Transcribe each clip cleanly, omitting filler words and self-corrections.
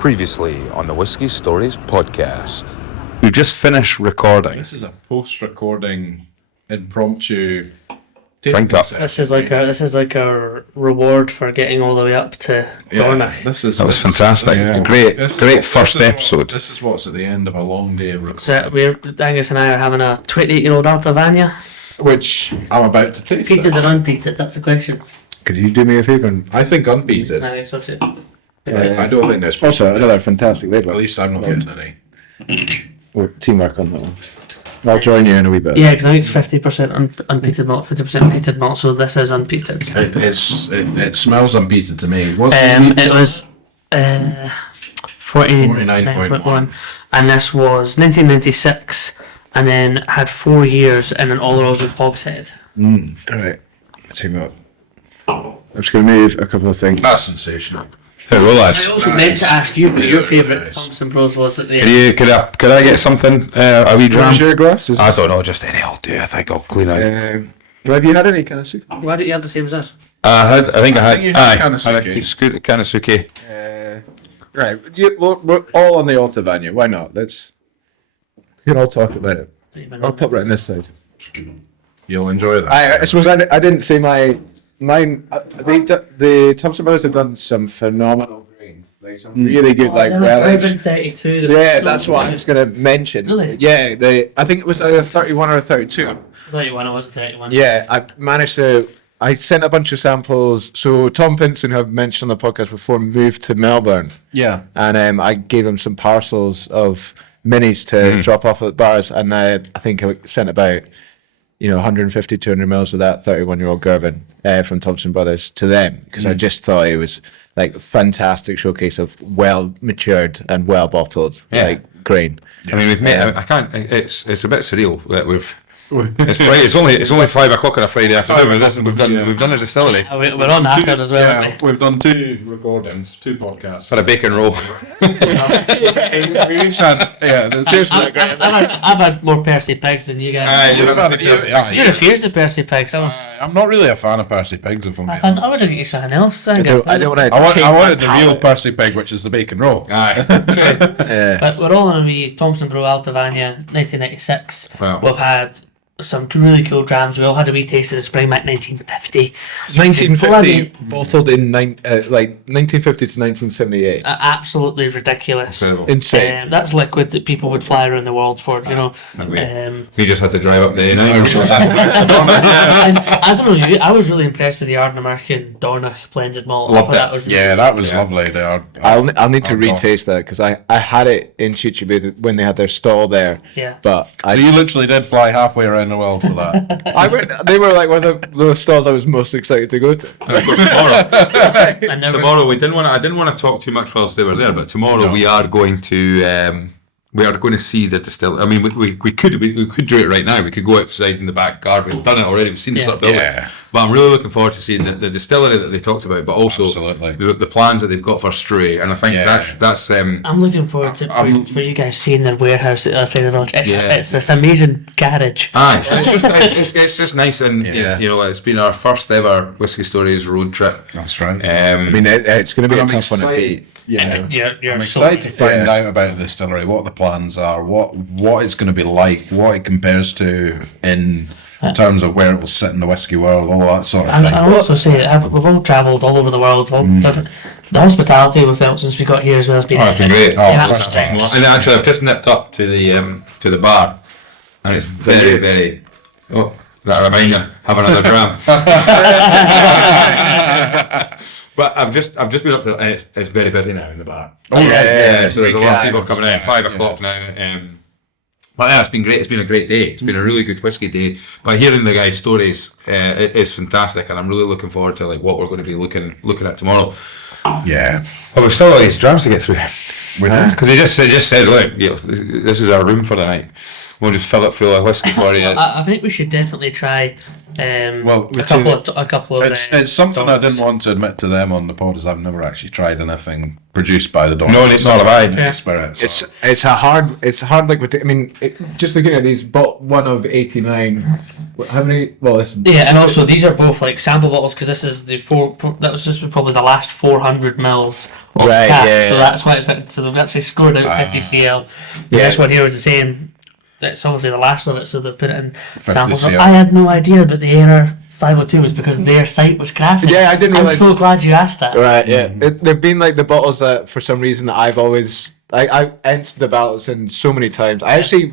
Previously on the Whiskey Stories podcast. We've just finished recording. This is a post-recording impromptu Drink up. This is like a reward for getting all the way up to Dornoch. That was fantastic. A great first episode. This is what's at the end of a long day of recording, So Angus and I are having a 28-year-old Altavania. which I'm about to taste. Peated or unpeated? That's the question. Could you do me a favour? I think unbeaten. I think so too. I don't think there's Also, another fantastic label. At least I'm not getting any. We're teamwork on that one. I'll join you in a wee bit. Yeah, because I think it's 50% unpeated malt, 50% peated malt, so this is unpeated. It smells unbeaten to me. It was 49.1, and this was 1996, and then had 4 years in an all rosin hogshead. Alright, let's see what. I'm just going to move a couple of things. That's sensational. Here, well, lads. I also meant to ask you, but your favourite Thompson Bros was at the end. Could I get something? A wee dram? What's your glass? I don't know, just any will do. I think I'll clean out. Have you had any kind of soup? Why didn't you have the same as us? I think I had. you had Aye, Kanasuke. had a Kanasuke. Right, we're all on the Altavania. Why not? We can all talk about it. I'll pop right on this side. You'll enjoy that. I suppose I didn't say mine. The Thompson Brothers have done some phenomenal grains, like some really good, like relish. Bourbon 32. Yeah, that's what I was going to mention. Really? Yeah, I think it was either 31 or 32. 31, it wasn't 31. Yeah, I sent a bunch of samples. So Tom Pinson, who I've mentioned on the podcast before, moved to Melbourne. Yeah. And I gave him some parcels of minis to drop off at bars. And I think I sent about 150, 200 mils of that 31-year-old Gervin from Thompson Brothers to them, because I just thought it was like a fantastic showcase of well matured and well bottled grain. I mean, we've made. I can't. It's a bit surreal that we've. It's Friday. It's only 5 o'clock on a Friday afternoon. We've done a distillery. We're on knackered as well, aren't we? We've done 2 recordings, 2 podcasts. For a bacon roll. We each had, cheers to that, Graham. I've had more Percy Pigs than you guys. You've had- You refused the Percy Pigs. I'm not really a fan of Percy Pigs, if I'm being I honest. would have get you something else. I don't want to. I wanted the real Percy Pig, which is the bacon roll. Aye. But we're all on a wee Thompson Bro Altavania 1996. Wow. We've had some really cool drams. We all had a wee taste of the Springbank 1950. 1950 bottled in 1950 to 1978. Absolutely ridiculous. Incredible. Insane. That's liquid that people would fly around the world for, We just had to drive up there. And I don't know you, I was really impressed with the Ardent American Dornoch blended malt. Loved I thought it. was really That was lovely. They are. I'll need to retaste that, because I had it in Chichibu when they had their stall there. Yeah. But So you literally did fly halfway around the world for that. they were like one of the stalls I was most excited to go to. Tomorrow I didn't want to talk too much whilst they were there, but tomorrow we are going to see the distillery. I mean, we could do it right now. We could go outside in the back garden. We've done it already. We've seen the sort of building. Yeah. But I'm really looking forward to seeing the distillery that they talked about, but also the plans that they've got for Stray. And I think that's. I'm looking forward to for you guys seeing their warehouse at the other side of the village. It's this amazing garage. Aye, it's just nice, and it's been our first ever Whiskey Stories road trip. That's right. I mean, it's going to be I'm a tough one to excited. beat. You're I'm so excited to find out about the distillery, what the plans are, what it's going to be like, what it compares to in terms of where it will sit in the whiskey world, all that sort of And thing. I'll also say we've all travelled all over the world. The hospitality we've felt since we got here as well has been. It's been great. fantastic. And actually, I've just nipped up to the bar, and it's very, very. Oh, that remind you, have another dram. But I've just been up to, and it's very busy now in the bar. So there's a lot of people coming in. 5 o'clock now. But it's been great. It's been a great day. It's been a really good whiskey day. But hearing the guys' stories is fantastic, and I'm really looking forward to what we're going to be looking at tomorrow. Yeah. But we've still got these drams to get through. Because they just said, look, this is our room for the night. We'll just fill it full of whiskey for you. I think we should definitely try. Well, a couple of. It's something I didn't want to admit to them on the pod, is I've never actually tried anything produced by the Dornoch. No, it's not about. Yeah. Spirits. It's a hard liquid. I mean, just looking at these, one of 89. How many? Well, this. Yeah, and also these are both like sample bottles because this is this was probably the last 400 mils of Right, cask, yeah, so yeah. that's why so they've actually scored out 50 cl. This one here is the same. It's obviously the last of it, so they put it in samples. CL. I had no idea about the error 502 was because their site was crashing. Yeah, I didn't I'm realise. so glad you asked that. Right, yeah. They've been like the bottles that, for some reason, I've always I entered the ballots in so many times. I actually,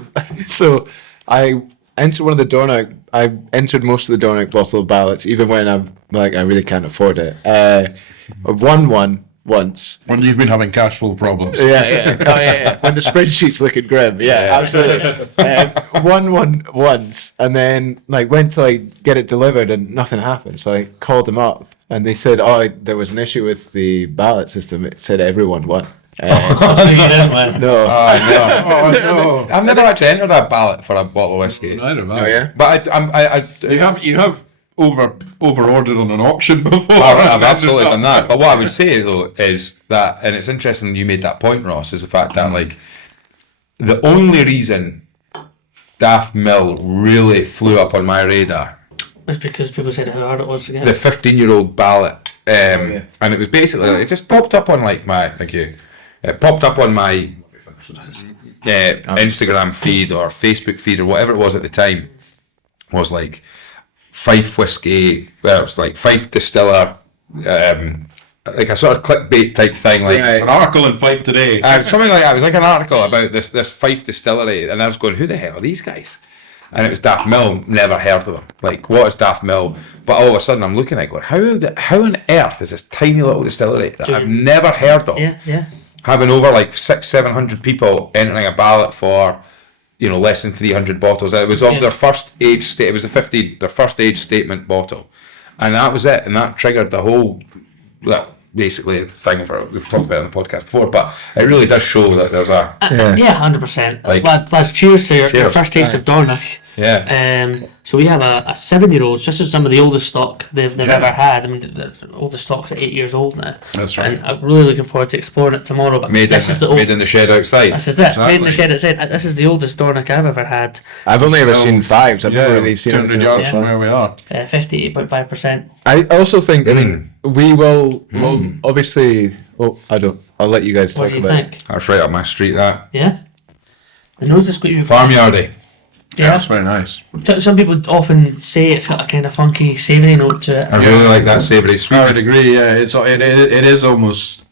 I entered one of the Dornoch. I entered most of the Dornoch bottle ballots, even when I'm like I really can't afford it. I've won one once. When you've been having cash flow problems. Yeah. Oh, yeah. When the spreadsheet's looking grim. Yeah, absolutely. Won one once, and then like went to like get it delivered, and nothing happened. So I called them up, and they said, "Oh, there was an issue with the ballot system. It said everyone won." So you didn't win. No. Oh no! I've never actually entered a ballot for a bottle of whiskey. I don't know. Oh yeah. But You have over ordered on an auction before. I've absolutely done that. But what I would say though is that, and it's interesting you made that point, Ross, is the fact that like the only reason Daft Mill really flew up on my radar, It's because people said how hard it was to get. the 15-year-old ballot, and it was basically it just popped up on like my it popped up on my Instagram feed or Facebook feed or whatever it was at the time, was like Fife whiskey, well, it was like Fife distiller, like a sort of clickbait type thing, like An article in Fife today. something like that. It was like an article about this Fife distillery, and I was going, who the hell are these guys? And it was Daft Mill. Never heard of them. Like, what is Daft Mill? But all of a sudden, I'm looking at it going, how on earth is this tiny little distillery that I've never heard of? Yeah. Having over like 600-700 people entering a ballot for, less than 300 bottles. It was of their first age state. It was their first age statement bottle, and that was it. And that triggered the whole, basically thing we've talked about on the podcast before. But it really does show that there's a 100%. Like- Lads, cheers to your Cheers. first taste of Dornoch. yeah. So we have a 7-year-old. This is some of the oldest stock they've ever had. I mean, the oldest stock's at 8 years old now. That's right. And I'm really looking forward to exploring it tomorrow. But Made this is the old. in the shed outside. This is it. Exactly. Made in the shed outside. This is the oldest Dornoch I've ever had. I've only ever seen fives. I've never really seen 200 anything yards else. from where we are. 58.5%. I also think. I mean, we will. Well, obviously. Well, I'll let you guys What talk do you about it. think? That's right up my street. That Yeah. The nose is squeaky. farmyardy. Yeah, it's very nice. Some people often say it's got a kind of funky, savoury note to it. I really like that savoury sweet. I would agree. Yeah, it is almost.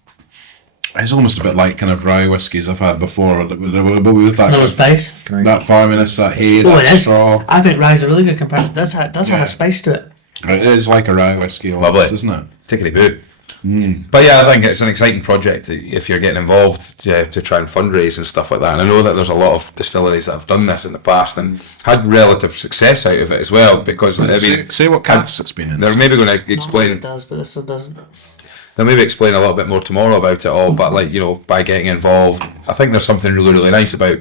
It's almost a bit like kind of rye whiskies I've had before, but with that No kind of- spice. that farminess, that hay, Oh, it that is. straw. I think rye's a really good comparison. It does have a spice to it. It is like a rye whiskey, almost, Lovely. isn't it? Tickety boo. But yeah, I think it's an exciting project if you're getting involved to try and fundraise and stuff like that. And I know that there's a lot of distilleries that have done this in the past and had relative success out of it as well. Because I mean, Say what casks it's been in. they're maybe going to It explain. does, but this one doesn't. They'll maybe explain a little bit more tomorrow about it all. But by getting involved, I think there's something really, really nice about.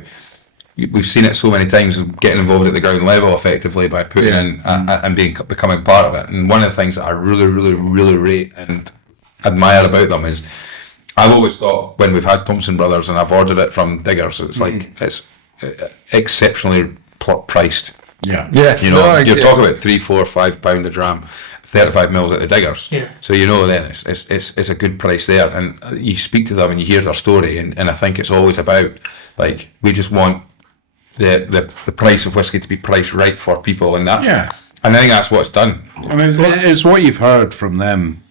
We've seen it so many times, getting involved at the ground level effectively by putting in and becoming part of it. And one of the things that I really, really, really rate and admire about them is I've always thought when we've had Thompson Brothers and I've ordered it from Diggers, it's like it's exceptionally priced. Yeah. Yeah. You're talking about £3, £4, £5 a dram, 35 mils at the Diggers. Yeah. So then it's a good price there, and you speak to them and you hear their story, and I think it's always about like we just want the price of whiskey to be priced right for people, and that. Yeah. And I think that's what's done. I mean, it's what you've heard from them,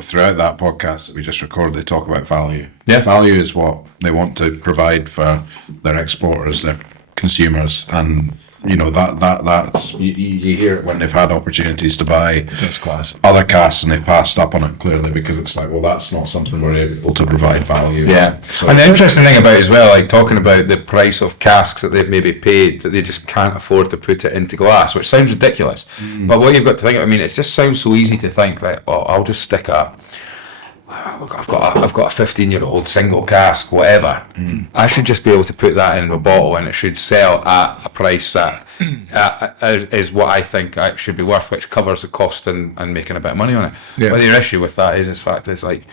throughout that podcast that we just recorded. They talk about value. Yeah. Value is what they want to provide for their exporters, their consumers, and that's you hear it when they've had opportunities to buy other casks and they passed up on it clearly because it's like, well, that's not something we're able to provide value. Yeah, So, and the interesting thing about it as well, like talking about the price of casks that they've maybe paid that they just can't afford to put it into glass, which sounds ridiculous. But what you've got to think, it just sounds so easy to think that, I'll just stick a I've got a 15-year-old single cask, whatever. I should just be able to put that in a bottle, and it should sell at a price that is what I think it should be worth, which covers the cost and making a bit of money on it. Yeah. But the issue with that is, in fact, is like,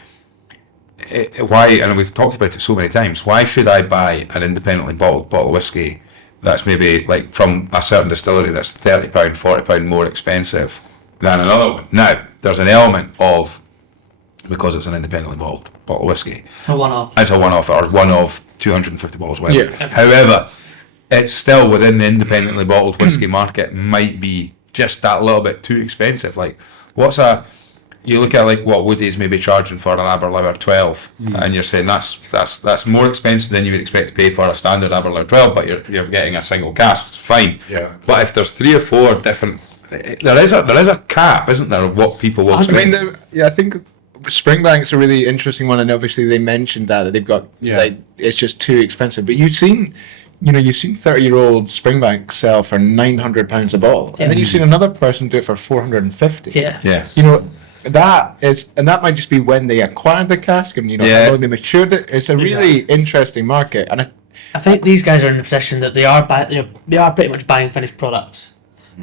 why? And we've talked about it so many times. Why should I buy an independently bottled bottle of whiskey that's maybe like from a certain distillery that's £30, £40 more expensive than another one? Now, there's an element of, because it's an independently bottled bottle of whiskey, A one-off. it's a one-off, or one of 250 bottles, whatever. Yeah. However, it's still within the independently bottled whiskey market, might be just that little bit too expensive. Like, you look at like what Woody's maybe charging for an Aberlour 12, and you're saying that's more expensive than you would expect to pay for a standard Aberlour 12, but you're getting a single cask. It's fine. Yeah. But if there's 3 or 4 different, there is a cap, isn't there, of what people will I spend? mean, I think Springbank's a really interesting one, and obviously they mentioned that they've got like it's just too expensive. But you've seen 30-year-old Springbank sell for £900 a bottle, and then you've seen another person do it for 450. Yeah. Yeah. You know, that might just be when they acquired the cask and how long they matured it. It's a really interesting market, and I think these guys are in a position that they are pretty much buying finished products.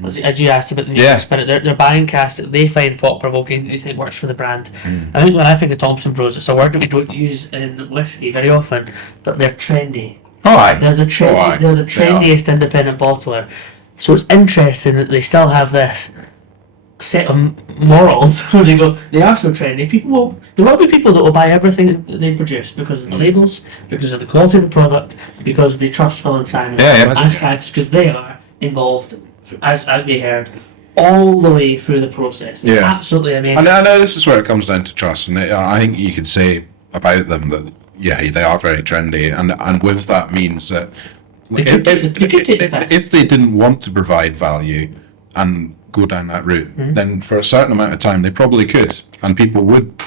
As you asked about the new spirit, they're buying casks that they find thought provoking, they think works for the brand. I think when I think of Thompson Bros, it's a word that we don't use in whiskey very often, but they're trendy. All right. They're the trendiest independent bottler. So it's interesting that they still have this set of morals where they go, they are so trendy. There will be people that will buy everything that they produce because of the labels, because of the quality of the product, because they trust Phill and Simon as cats, because they are involved, as we heard, all the way through the process. It's absolutely amazing. And I know this is where it comes down to trust, and I think you could say about them that they are very trendy, and with that means that if they didn't want to provide value and go down that route, then for a certain amount of time they probably could, and people would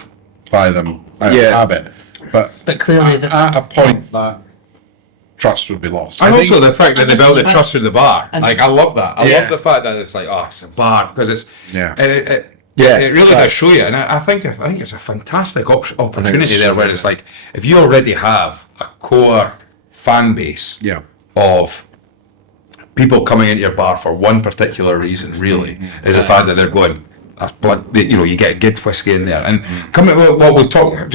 buy them out of habit. But clearly, at a point that trust would be lost. And also the fact that they build the trust through the bar. Like, I love that. I Yeah. love the fact that it's like, oh, it's a bar, because it's it really right. does show you. And I think it's a fantastic opportunity there, where it's like, if you already have a core fan base of people coming into your bar for one particular reason, really, is the fact that they're going, that's blood, you get good whiskey in there. And coming, what we talked,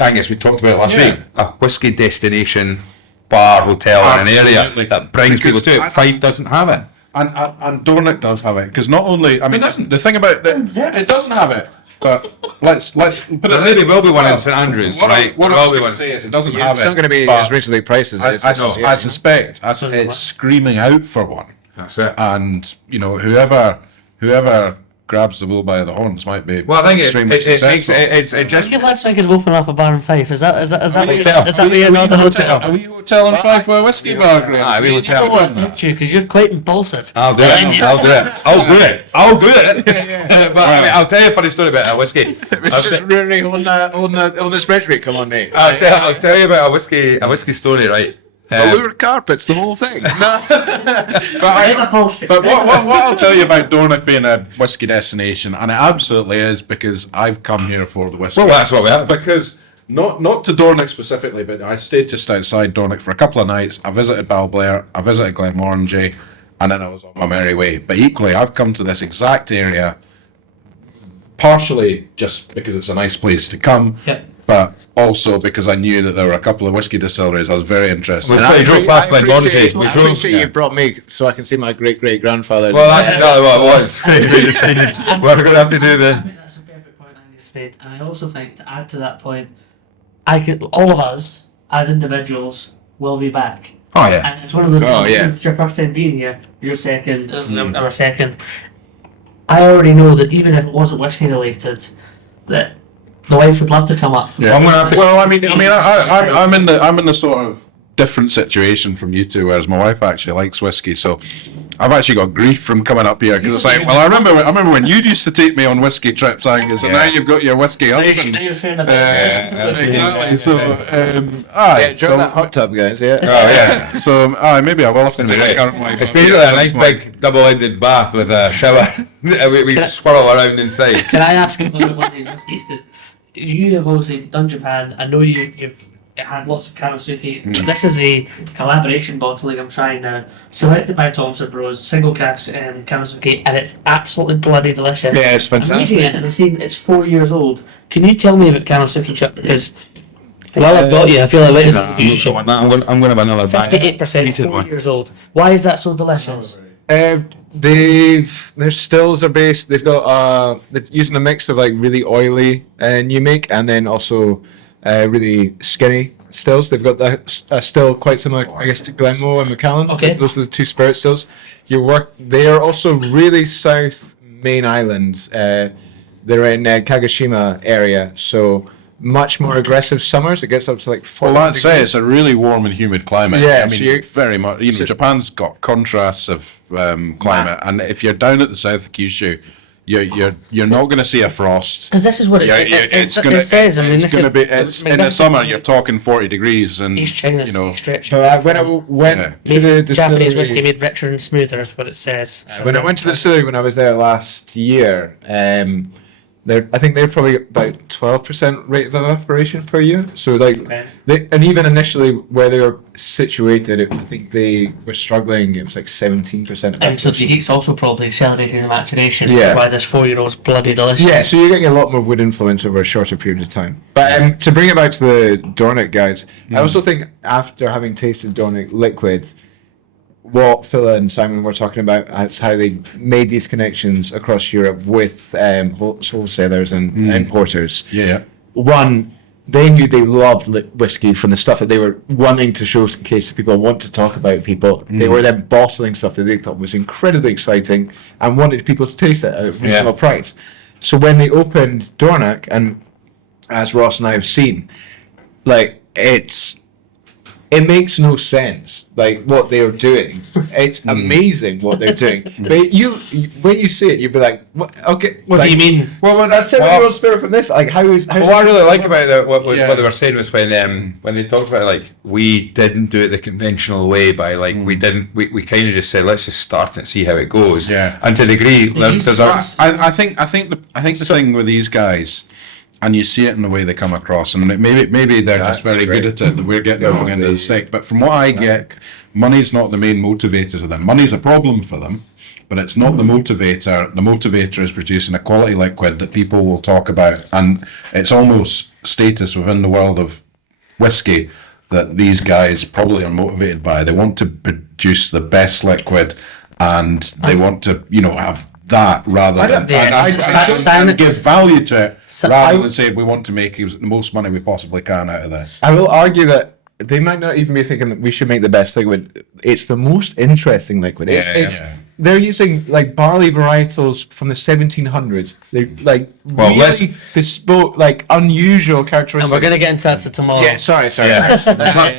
Angus, we talked about it last week, a whiskey destination bar, hotel in an area that brings people to it. Fife doesn't have it. And Dornoch does have it, because not only, I mean, doesn't. the thing about it doesn't have it, but let's put it. There maybe will be one in St Andrews, right? What I was going to say is it doesn't have it's it. not going to be but as reasonably priced as it is. I suspect it's screaming out for one. That's it. And whoever grabs the bull by the horns might be Well, I think extremely successful. it just. I think last week I'd open up a bar in Fife. Is that hotel. what you're not a hotel? Are we hotel and Fife for a whiskey bar? Graham? we I hotel. don't want to tempt you because you're quite impulsive. I'll do it. But I mean, I'll tell you a funny story about a whiskey. It's just really on the spreadsheet. Come on, mate. I'll tell you about a whiskey story, right? Velour carpets, the whole thing. But what I'll tell you about Dornoch being a whiskey destination, and it absolutely is, because I've come here for the whiskey. Well, that's what we have. Because not to Dornoch specifically, but I stayed just outside Dornoch for a couple of nights. I visited Balblair, I visited Glenmorangie, and then I was on my merry way. But equally, I've come to this exact area partially just because it's a nice place to come. Yep. But also because I knew that there were a couple of whiskey distilleries I was very interested in. We drove past Glenmorangie. I appreciate you brought me so I can see my great-great-grandfather. Well, that's exactly what it was. We decided we're going to have to do I think that's a perfect point Angus made, and I also think to add to that point, all of us as individuals will be back. Oh yeah. And it's one of those things, yeah. it's your first time being here, your second, our second. I already know that even if it wasn't whiskey related, that the wife would love to come up. Yeah. I'm gonna have to. Well, I'm in the sort of different situation from you two, whereas my wife actually likes whiskey, so I've actually got grief from coming up here, because it's like, well, I remember when you used to take me on whiskey trips, Angus, and now you've got your whiskey husband. Exactly. So, During that hot tub, guys. Yeah. Oh yeah. So, maybe I will have to take my current wife. It's basically a nice big double-ended bath with a shower. we swirl around inside. Can I ask him about one of these whiskies? Because you have obviously done Japan. I know you've had lots of Kamasuke. This is a collaboration bottling I'm trying now. Selected by Thompson Bros, single cask Kamasuke, and it's absolutely bloody delicious. Yeah, it's I'm reading fantastic. it and I'm seeing it's 4 years old. Can you tell me about Kamasuke, Chuck? Because while I've got you, I feel like you should. I'm going to have another bag. 58%, Heated 4 one. years old. Why is that so delicious? Their stills are based. They've got they're using a mix of like really oily new make and then also really skinny stills. They've got a still quite similar, I guess, to Glenmoe and Macallan. Okay. Those are the two spirit stills. They are also really south main island. They're in Kagoshima area, so much more aggressive summers. It gets up to like 40 Well, I'd say degrees. it's a really warm and humid climate. Yeah, I mean, so you- very much. You know, Japan's got contrasts of climate, and if you're down at the South Kyushu, you're not going to see a frost. Because this is what it says. I mean, it's this going to is- be. I It's mean, in the that's- summer. You're talking 40 degrees, and East China's you know. stretch. So when I went Yeah. to the Japanese distillery, whiskey made richer and smoother is what it says. So when I went to the distillery when I was there last year, I think they're probably about 12% rate of evaporation per year. So like, Okay. and even initially where they were situated, I think they were struggling. It was like 17% And so the evaporation. heat's also probably accelerating the maturation, which Yeah. is why this 4-year-old's bloody delicious. Yeah, so you're getting a lot more wood influence over a shorter period of time. But to bring it back to the Dornoch guys, I also think after having tasted Dornoch liquid, what Phill and Simon were talking about is how they made these connections across Europe with wholesalers and importers. Yeah. One, they knew they loved whiskey from the stuff that they were wanting to showcase to people, want to talk about people. They were then bottling stuff that they thought was incredibly exciting and wanted people to taste it at a reasonable price. So when they opened Dornoch, and as Ross and I have seen, like it makes no sense, like what they are doing. It's amazing what they're doing. But when you see it, you'll be like, what, okay. What like, do you mean? Well, that's it. Well, spirit from this. Like, how's What I really like about that, what Yeah. they were saying was when they talked about like we didn't do it the conventional way by like we kind of just said let's just start and see how it goes. Yeah. And to the degree there's a I think the thing with these guys, and you see it in the way they come across, and maybe they're just very good at it, and we're getting the wrong end of the stick. But from what I get, money's not the main motivator of them. Money's a problem for them, but it's not the motivator. The motivator is producing a quality liquid that people will talk about, and it's almost status within the world of whiskey that these guys probably are motivated by. They want to produce the best liquid, and they want to, have that rather than and give value to it rather than say we want to make the most money we possibly can out of this. I will argue that they might not even be thinking that we should make the best liquid. It's the most interesting liquid. They're using like barley varietals from the 1700s. They're like really bespoke, like unusual characteristics. And we're going to get into that tomorrow. Yeah, sorry. Yeah.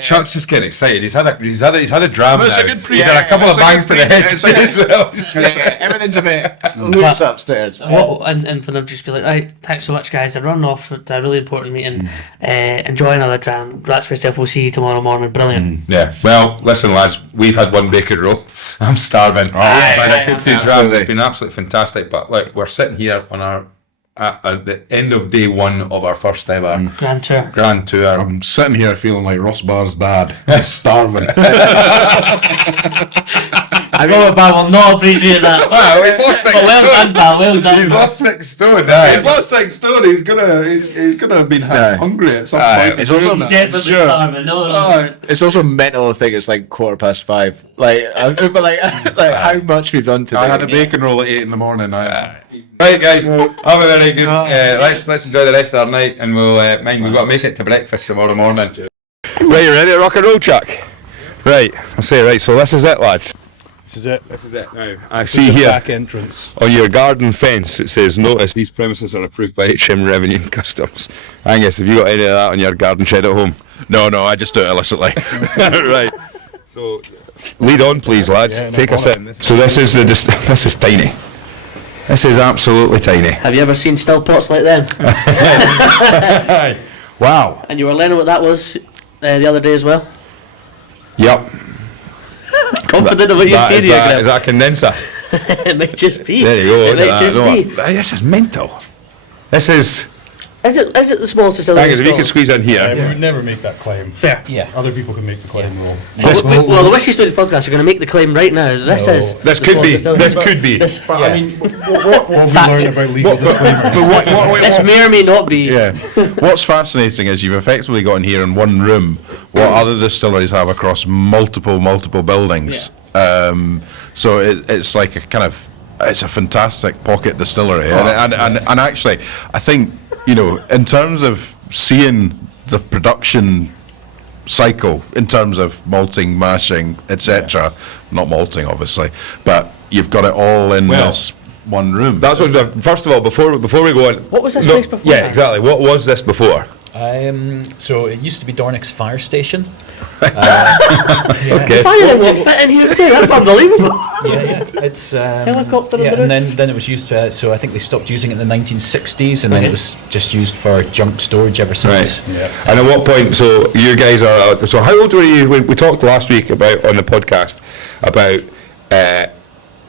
Chuck's just getting excited. He's had a dram It's now. a good He's had a couple of bangs to the head. Everything's a bit loose upstairs. And for them just be like, right, thanks so much, guys. I'm running off to a really important meeting. Enjoy another dram. That's myself. We'll see you tomorrow morning. Brilliant. Yeah. Well, listen, lads. We've had one bacon roll. I'm starving. It's been absolutely fantastic. But look, we're sitting here on our at the end of day one of our first ever Grand Tour. I'm sitting here feeling like Ross Barr's dad, starving. I know, but I will not appreciate that. Wow, he's lost 6 Well done, pal. Well done. He's lost 6 stone. He's lost 6 stone. He's gonna have been hungry at some point. It's also Definitely starving. No. It's also mental to think it's like 5:15. Like, but like how much we've done today. I had a bacon roll at 8 in the morning. Right, guys, have a very good. Let's enjoy the rest of our night, and we'll mind we've got to make it to breakfast tomorrow morning. Right, you ready to rock and roll, Chuck? Right, I'll say right. So this is it, lads. This is it. This is it now. I see here Back entrance. on your garden fence it says notice these premises are approved by HM Revenue and Customs. Angus, have you got any of that on your garden shed at home? No, I just do it illicitly. Right. So lead on, please, lads. Take a sip. So this is this is tiny. This is absolutely tiny. Have you ever seen still pots like them? Wow. And you were learning what that was the other day as well? Yep. Confident of what you're saying here, Is that a condenser? It might just be. There you go. It might just be. This is mental. This is Is it the smallest distillery? Angus, in if you could Scotland? squeeze in here. We would never make that claim. Fair. Yeah. Other people can make the claim. Well, the Whiskey Stories podcast are going to make the claim right now. This is. This the could smallest be. distillery. This could be. This, But I mean, what have we learned about legal disclaimers? this may or may not be. Yeah. What's fascinating is you've effectively got in here in one room what other distilleries have across multiple buildings. So it's like a kind of, it's a fantastic pocket distillery. And actually, I think, you know, in terms of seeing the production cycle, in terms of malting, mashing, etc., not malting obviously, but you've got it all in this one room. That's what. First of all, before we go on, What was this place before? Yeah, exactly. What was this before? So it used to be Dornoch's fire station. Okay. Fire engine fit in here too. That's unbelievable. Yeah. It's Helicopter on Yeah, the and roof. then it was used to. So I think they stopped using it in the 1960s, and then it was just used for junk storage ever since. Right. And at what point? So you guys are. So how old were you? We talked last week about on the podcast about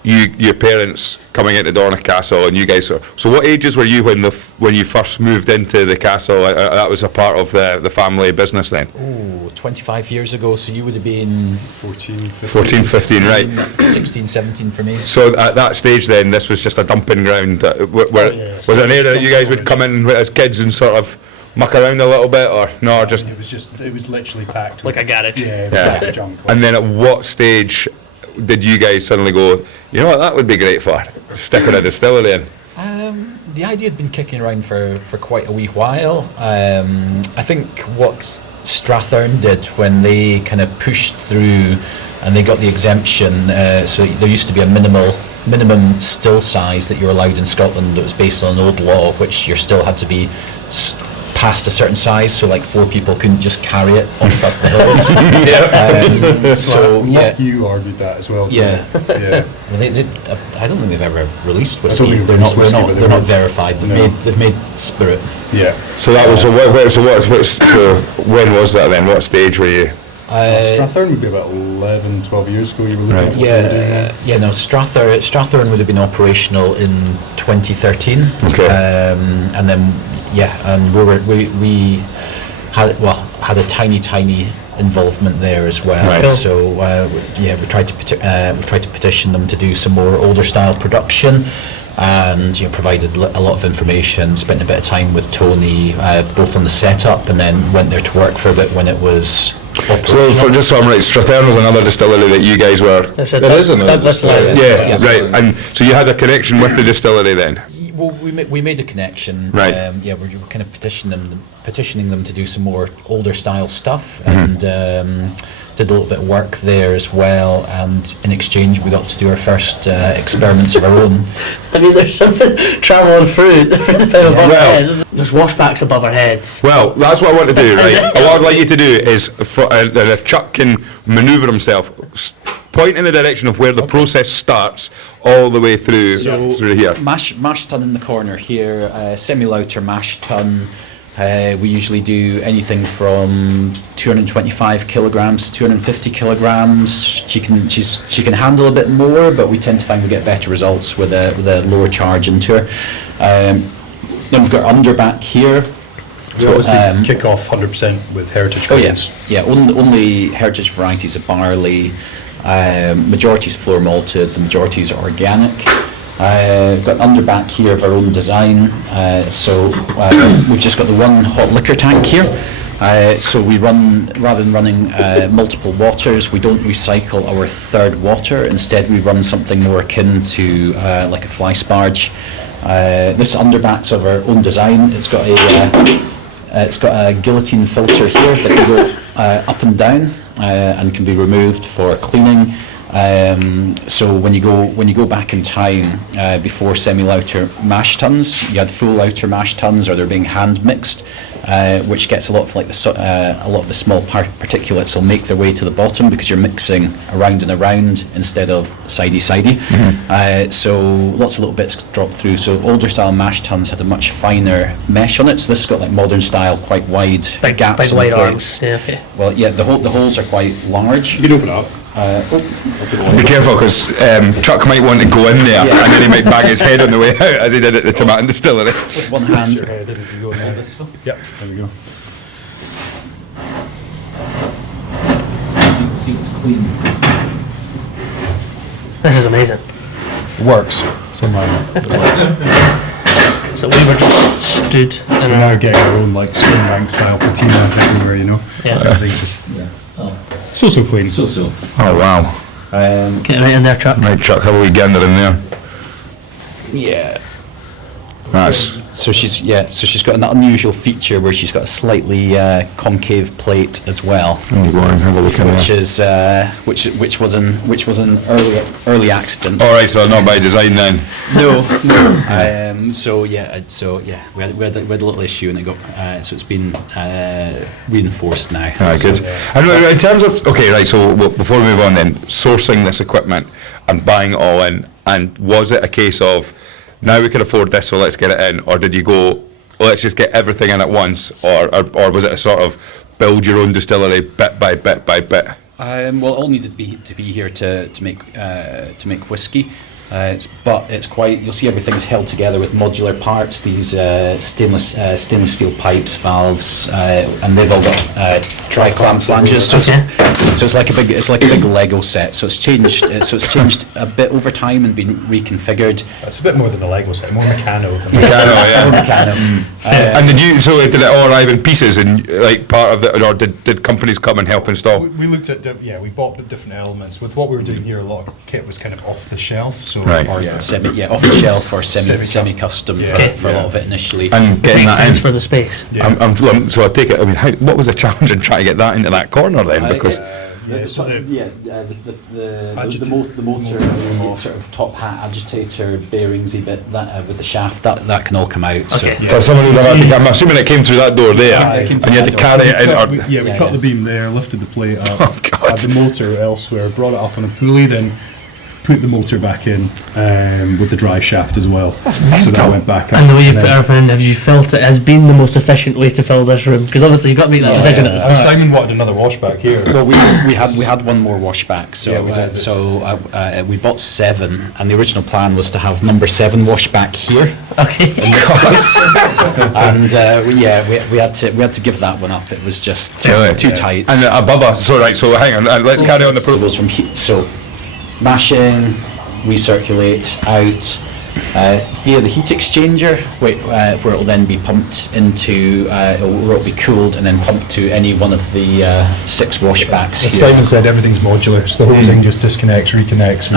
your parents coming into Dornoch Castle, and you guys. So what ages were you when you first moved into the castle? That was a part of the family business then. Oh, 25 years ago. So you would have been 14, 15. 14, 15, right? 16, 17 for me. So at that stage, then this was just a dumping ground. Where was it an area that you guys would come in as kids and sort of muck around a little bit, or no? Just It was literally packed Like with, a garage. Yeah. Junk. and then at what stage did you guys suddenly go, you know what, that would be great for sticking a distillery in? The idea had been kicking around for quite a wee while. I think what Strathern did when they kind of pushed through and they got the exemption, so there used to be a minimum still size that you're allowed in Scotland that was based on an old law, which your still had to be past a certain size, so like 4 people couldn't just carry it off up the hills. So you argued that as well. Yeah. Yeah. Well, I don't think they've ever released So whiskey. they've They're not. released whiskey, but They're they not weren't- verified. They've made spirit. Yeah. So that was so when was that then? What stage were you? Strathern would be about 11, 12 years ago. You were looking at what they were doing there. No. Strathern would have been operational in 2013. Okay. And then and we had a tiny involvement there as well. Right. So we tried to petition them to do some more older style production, and provided a lot of information. Spent a bit of time with Tony, both on the setup, and then went there to work for a bit when it was. So just so I'm right, Strathern was another distillery that you guys were. It is another distillery. Yeah, right. And so you had a connection with the distillery then. Well, we made a connection. Right. We were kind of petitioning them to do some more older style stuff, and did a little bit of work there as well. And in exchange, we got to do our first experiments of our own. I mean, there's something travelling through above our Well- heads. There's washbacks above our heads. Well, that's what I want to do, right? What I'd like you to do is, and if Chuck can manoeuvre himself, point in the direction of where the process starts, all the way through here. Mash tun in the corner here, semi-lauter mash tun. We usually do anything from 225 kilograms to 250 kilograms. She can handle a bit more, but we tend to find we get better results with a lower charge into her. Then we've got underback here. We obviously kick off 100% with heritage grains. Only heritage varieties of barley. Majority is floor malted, the majority is organic. We've got underback here of our own design. We've just got the one hot liquor tank here. So we run, rather than running multiple waters, we don't recycle our third water. Instead, we run something more akin to like a fly sparge. This underback's of our own design. It's got a guillotine filter here that can go up and down and can be removed for cleaning. So when you go back in time, before semi-lauter mash tuns, you had full lauter mash tuns, or they're being hand mixed, which gets a lot of the small particulates will make their way to the bottom because you're mixing around and around instead of sidey. So lots of little bits drop through. So older style mash tuns had a much finer mesh on it. So this has got like modern style, quite wide gaps Big in wide the arms. plates. Yeah, okay. Well, the holes are quite large. You can open it up. Be careful, because Chuck might want to go in there, and then he might bang his head on the way out, as he did at the Tomatin Distillery. With one hand. Yep, there we go. See, it's clean. This is amazing. It works somehow. So we were just stood in We're now getting our own like Springbank style patina everywhere, you know. Yeah. Everything's just so clean. So. Oh, wow. Get right in there, Chuck. Right, Chuck, have a wee gander in there. Yeah. That's... So she's got an unusual feature where she's got a slightly concave plate as well, Oh, go on, have a look in which there. is which was an early accident. All right, so not by design then. No. So we had a little issue and it got so it's been reinforced now. Ah, good. And in terms of, okay, right, so before we move on then, sourcing this equipment and buying it all in, and was it a case of, now we can afford this, so let's get it in, or did you go, let's just get everything in at once, or was it a sort of build your own distillery bit by bit by bit? Well, all needed to be here to make whiskey. But it's quite. You'll see everything's held together with modular parts. These stainless steel pipes, valves, and they've all got dry clamp flanges. So it's like a big Lego set. So it's changed. So it's changed a bit over time and been reconfigured. It's a bit more than a Lego set, more Meccano. And did it all arrive in pieces and like part of it, or did companies come and help install? We looked at we bought the different elements. With what we were doing here, a lot of kit was kind of off the shelf. So Right. or, Off the shelf or semi-custom for a lot of it initially. And getting Makes that sense in. for the space. So I take it. I mean, what was the challenge in trying to get that into that corner then? Because The motor, the sort of top hat agitator, bearingsy bit that with the shaft that can all come out. So. Okay. Well, someone would have had to, I'm assuming it came through that door there, it came and through you had to that door. carry it in. we cut the beam there, lifted the plate up, Oh, God. had the motor elsewhere, brought it up on a pulley, then put the motor back in with the drive shaft as well. So that went back up. And the way you and put then- everything in, have you felt it has been the most efficient way to fill this room? Because obviously you've got to make that decision at the So start. Simon wanted another washback here. Well, we had one more washback, so we did. we bought 7, and the original plan was to have number 7 washback here. Okay. In this place. And we had to give that one up. It was just too tight. And above us, so hang on, let's carry on the So it process. goes from so mash in, recirculate out via the heat exchanger, where it'll then be pumped into, where it'll be cooled and then pumped to any one of the 6 washbacks. As Here. Simon said, everything's modular, so the whole thing just disconnects, reconnects.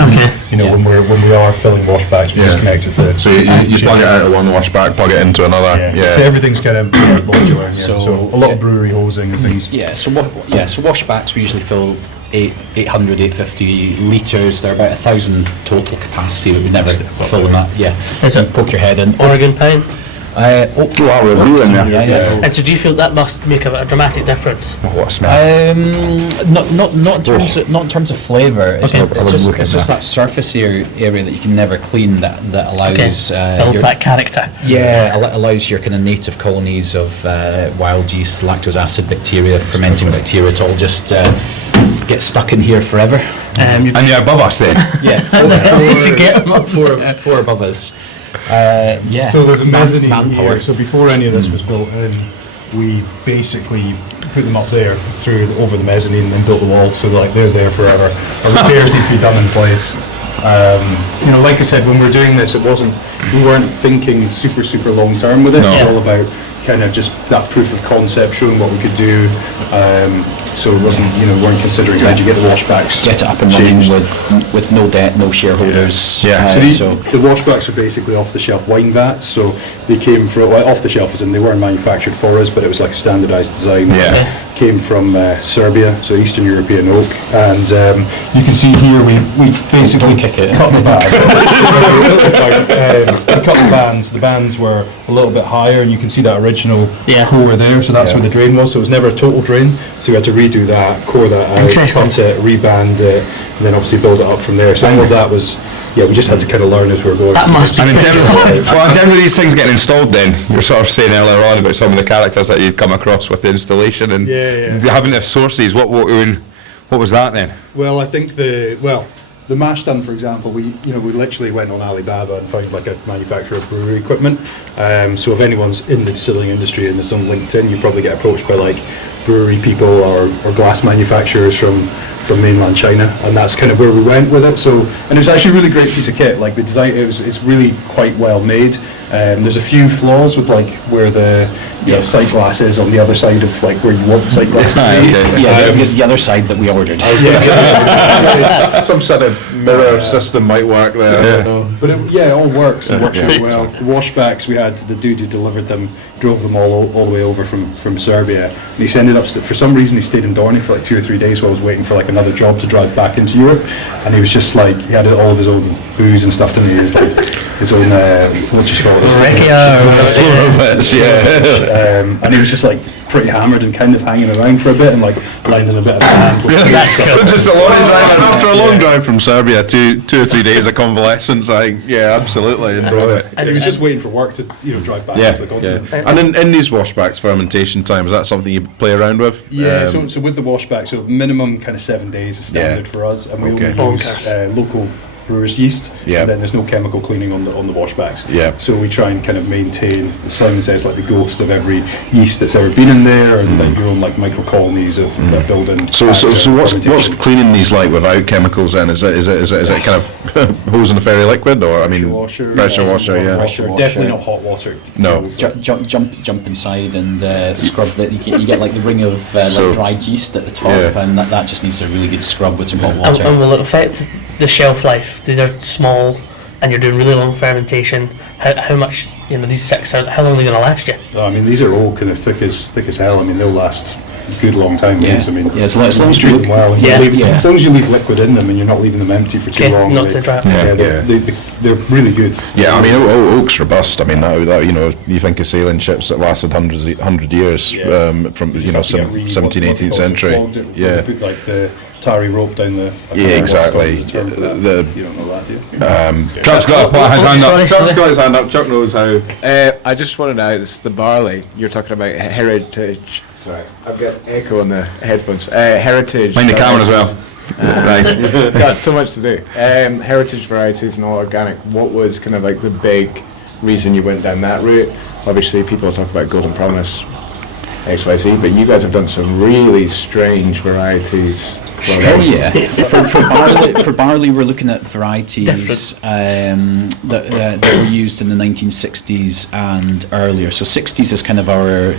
When we are filling washbacks, we disconnect it to. So you plug it out of one washback, plug it into another. So everything's kind of modular. So- So a lot of brewery hosing and things. So washbacks we usually fill 800, 850 litres. They're about 1,000 total capacity, but we never fill them up. Is So it poke your head in. Oregon pine? Oak we're brewing there. Yeah. And so do you feel that must make a dramatic difference? Oh, what a smell. Not in terms of flavour. It's just that surface area that you can never clean that allows Builds your- that character. allows your kind of native colonies of wild yeast, lactose acid bacteria, fermenting bacteria to all just get stuck in here forever. And you're above us then. Did you get them up? Four above us. So there's a mezzanine manpower. here. So before any of this was built in, we basically put them up there over the mezzanine and built the wall, so they're there forever. Our repairs need to be done in place. Like I said, when we were doing this, we weren't thinking super long term with it. No. It was all about kind of just that proof of concept, showing what we could do. So it wasn't, weren't considering how do you get the washbacks Get it up and running changed. with no debt, no shareholders. So the washbacks are basically off-the-shelf wine vats. So they came from off-the-shelf, as in they weren't manufactured for us, but it was like a standardised design. Yeah. Came from Serbia, so Eastern European oak, and you can see here we basically kick it. cut the band. We cut the bands. The bands were a little bit higher, and you can see that original core there. So that's where the drain was. So it was never a total drain. So we had to redo that, core that out, cut it, reband it, and then obviously build it up from there. So all of that was. We just had to kind of learn as we were going. That must be And in pretty terms, hard. in terms of these things getting installed then, you were sort of saying earlier on about some of the characters that you'd come across with the installation and having to sources, what What was that then? Well, I think the mash tun, for example, we literally went on Alibaba and found like a manufacturer of brewery equipment. So if anyone's in the distilling industry and is on LinkedIn, you probably get approached by like brewery people or glass manufacturers from mainland China, and that's kind of where we went with it. So, and it was actually a really great piece of kit. Like the design, it's really quite well made. There's a few flaws with like where the sight glass is on the other side of like where you want the sight glass to be. The other side that we ordered. Some sort of mirror system might work there. I don't know. But it all works. It works really well. The washbacks, we had the dude who delivered them, drove them all the way over from Serbia, and he ended up for some reason he stayed in Dornoch for like 2 or 3 days while I was waiting for like another job to drive back into Europe, and he was just like, he had all of his own booze and stuff to me. His like his own what do you call it? And he was just like pretty hammered and kind of hanging around for a bit and like lending a bit of a hand. So just a long drive after a long drive from Serbia, 2 or 3 days of convalescence. Absolutely enjoy it. And he was just waiting for work to drive back to the continent. And in these washbacks, fermentation time, is that something you play around with? Yeah, so with the washback, so minimum kind of 7 days is standard for us, and we only use local brewer's yeast, and then there's no chemical cleaning on the washbacks. So we try and kind of maintain, as Simon says, like the ghost of every yeast that's ever been in there, and like your own like micro colonies of that building. So what's cleaning these like without chemicals then? Is it kind of hosing the fairy liquid, or pressure washer, definitely not hot water. No. Jump inside and scrub that. You get like the ring of like dried yeast at the top, and that just needs a really good scrub with some hot water. And will it affect the shelf life? These are small, and you're doing really long fermentation. How much? These 6 are. How long are they going to last you? I mean, these are all kind of thick as hell. I mean, they'll last a good long time. As long as you treat them well, as long as you leave liquid in them and you're not leaving them empty for too long. Not too dry. They're really good. Yeah, I mean, oak's robust. I mean, that you think of sailing ships that lasted 100 years from 17th, 18th century. Put like the tarry rope down the. Exactly. You don't know that, do you? Chuck's got his hand up. Chuck's got his hand up. Chuck knows how. I just wanted to know, it's the barley. You're talking about heritage. Sorry, I've got echo on the headphones. Heritage. Mind the camera as well. Nice. Got so much to do. Heritage varieties and all organic. What was kind of like the big reason you went down that route? Obviously, people talk about Golden Promise, XYZ, but you guys have done some really strange varieties. For barley, we're looking at varieties that were used in the 1960s and earlier. So 60s is kind of our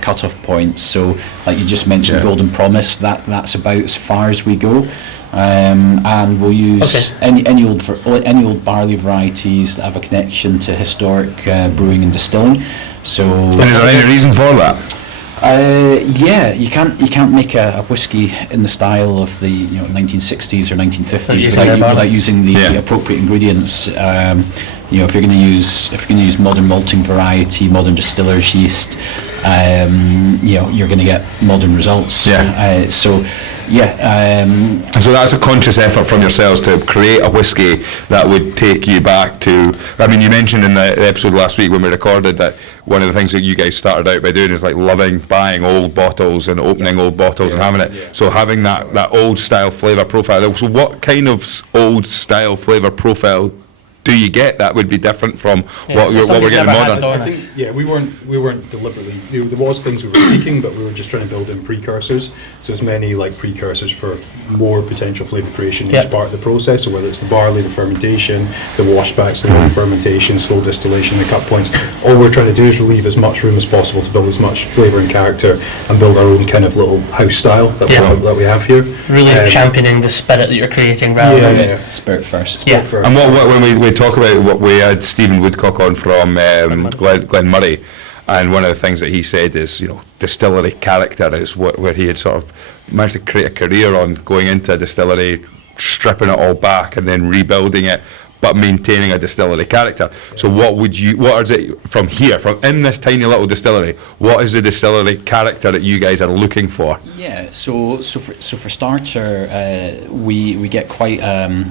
cut-off point. So like you just mentioned, Golden Promise, that's about as far as we go. And we'll use any old barley varieties that have a connection to historic brewing and distilling. So, and is there any reason for that? You can't make a whiskey in the style of the 1960s or 1950s without using the appropriate ingredients. If you're going to use modern malting variety, modern distiller's yeast, you're going to get modern results. So that's a conscious effort from yourselves to create a whiskey that would take you back to. I mean, you mentioned in the episode last week when we recorded that one of the things that you guys started out by doing is like buying old bottles and opening old bottles and having it. So having that old style flavour profile. So what kind of old style flavour profile do you get that would be different from what we're getting modern? I think we weren't deliberately. There was things we were seeking, but we were just trying to build in precursors. So as many like precursors for more potential flavour creation in each part of the process. So whether it's the barley, the fermentation, the washbacks, the fermentation, slow distillation, the cut points. All we're trying to do is leave as much room as possible to build as much flavour and character, and build our own kind of little house style that we have here. Really championing the spirit that you're creating rather than spirit first. Spirit first. And what when we talk about what we had Stephen Woodcock on from Glen Murray, and one of the things that he said is distillery character is where he had sort of managed to create a career on going into a distillery, stripping it all back and then rebuilding it, but maintaining a distillery character. So what is it from here, from in this tiny little distillery, what is the distillery character that you guys are looking for? So for starter, we get quite a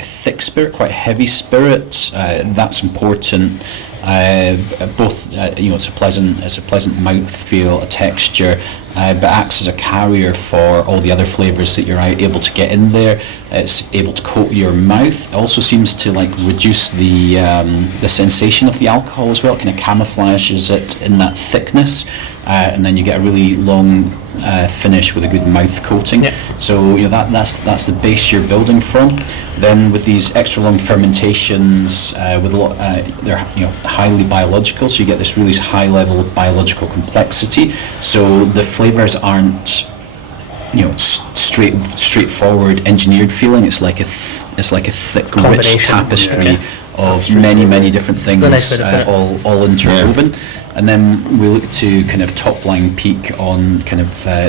thick spirit, quite a heavy spirit. That's important. Both, it's a pleasant mouthfeel, a texture, but acts as a carrier for all the other flavours that you're able to get in there. It's able to coat your mouth. It also seems to like reduce the sensation of the alcohol as well. It kind of camouflages it in that thickness, and then you get a really long finish with a good mouth coating. Yep. So that's the base you're building from. Then with these extra long fermentations, with a lot, they're highly biological, so you get this really high level of biological complexity. So the flavors aren't straightforward engineered feeling. It's like a thick, rich tapestry of many different things, all interwoven. And then we look to kind of top line peak on kind of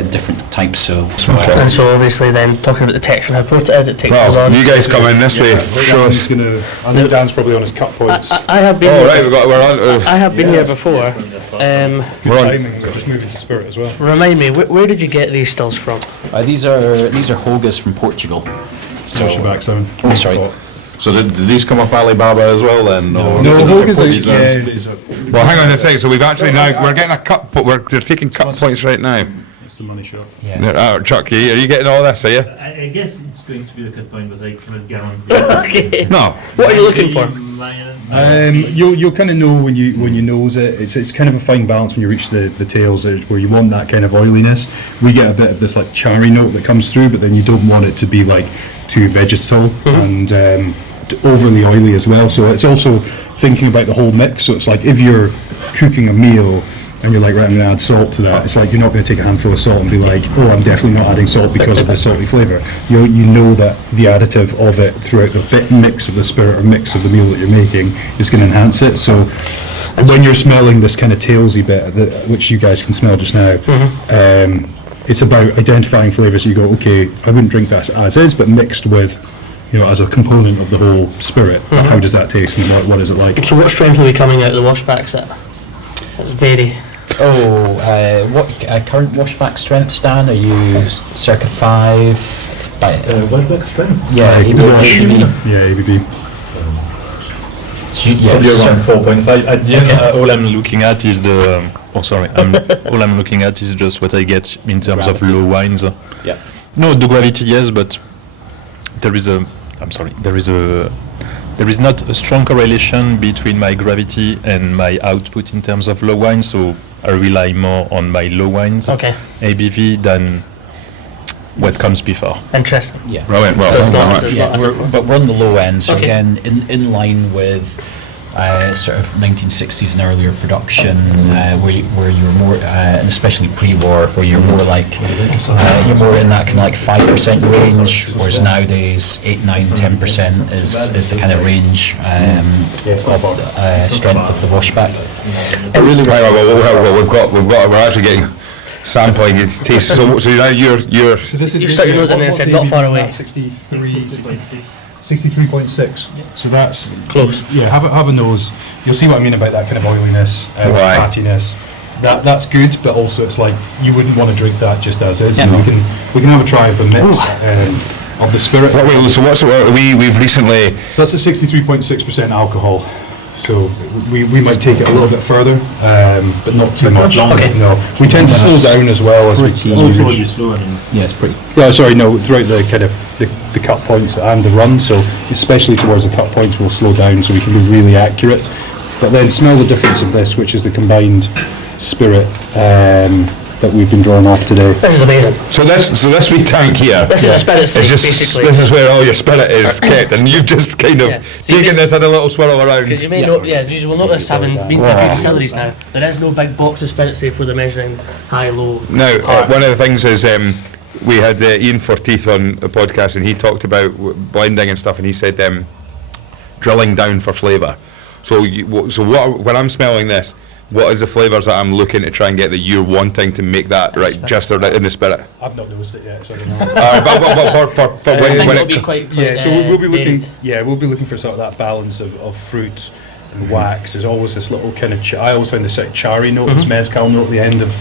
different types of. And so obviously then talking about the texture and how important it is, it takes us on. You guys come in this way. Show us. I think Dan's probably on his cut points. I have been. Oh right, we're on. I have been here before. Good timing, we're just moving to spirit as well. Remind me, where did you get these stills from? These are Hogas from Portugal. So Back 7. Oh, sorry. So did these come off Alibaba as well then? No, Hogas are. Well, hang on a second. So we've actually we're getting a cut. They're taking cut points right now. It's the money shot. Chucky, are you getting all this? Are you? I guess it's going to be the cut point, but I cannot guarantee. Okay. No. What are you looking for? You'll kind of know when you nose it. It's kind of a fine balance when you reach the tails where you want that kind of oiliness. We get a bit of this like charry note that comes through, but then you don't want it to be like too vegetal and overly oily as well. So it's also thinking about the whole mix. So it's like if you're cooking a meal and you're like, right, I'm going to add salt to that. It's like you're not going to take a handful of salt and be like, oh, I'm definitely not adding salt because of the salty flavour. You know that the additive of it throughout the mix of the spirit or mix of the meal that you're making is going to enhance it. So when you're smelling this kind of tailsy bit, which you guys can smell just now, it's about identifying flavours. You go, okay, I wouldn't drink that as is, but mixed with, as a component of the whole spirit. How does that taste and what is it like? So what strength are we coming out of the washbacks at? It's vary. What current washback strength, Stan? Are you circa 5? Washback strength? Yeah, ABV. Yeah, ABV. Probably around 4.5. At the end, all I'm looking at is all I'm looking at is just what I get in terms of low wines. Yeah. No, the gravity, yes, but there is not a strong correlation between my gravity and my output in terms of low wine, so I rely more on my low wines ABV than what comes before. Interesting. Yeah. Brilliant. Well, but we're on the low end, so again, in line with sort of 1960s and earlier production, where you're more, and especially pre-war, where you're more like you're more in that kind of like 5% range, whereas nowadays 8, 9, 10% is the kind of range of strength of the washback. We're actually getting sampling taste. So now you're. So this is You stuck your nose in there and said not far away. 63.6. So that's Close. Yeah, have a nose. You'll see what I mean about that kind of oiliness, fattiness. That's good, but also it's like you wouldn't want to drink that just as is. Yeah. We can have a try of the mix of the spirit. We've recently. So that's a 63.6% alcohol. So we might take it a little bit further, but not too much. Okay. No, we tend to slow down as well as we reach. Yeah, it's pretty. Throughout the kind of the cut points and the run. So especially towards the cut points, we'll slow down so we can be really accurate. But then smell the difference of this, which is the combined spirit that we've been drawing off today. This is amazing. So this wee tank here. This is a spirit safe, basically. This is where all your spirit is kept, and you've just kind of taken this, had a little swirl around. Because you may you will notice, having been to a few distilleries now, there is no big box of spirit safe where they're measuring high, low. Now, one of the things is we had Ian Forteeth on the podcast, and he talked about blending and stuff, and he said drilling down for flavour. So when I'm smelling this, what is the flavours that I'm looking to try and get that you're wanting to make that right just in the spirit? I've not noticed it yet, so I don't know. But for when it'll it be quite So we'll be looking. varied. We'll be looking for sort of that balance of fruit and wax. There's always this little kind of. I always find this sort of charry note, this mezcal note at the end of.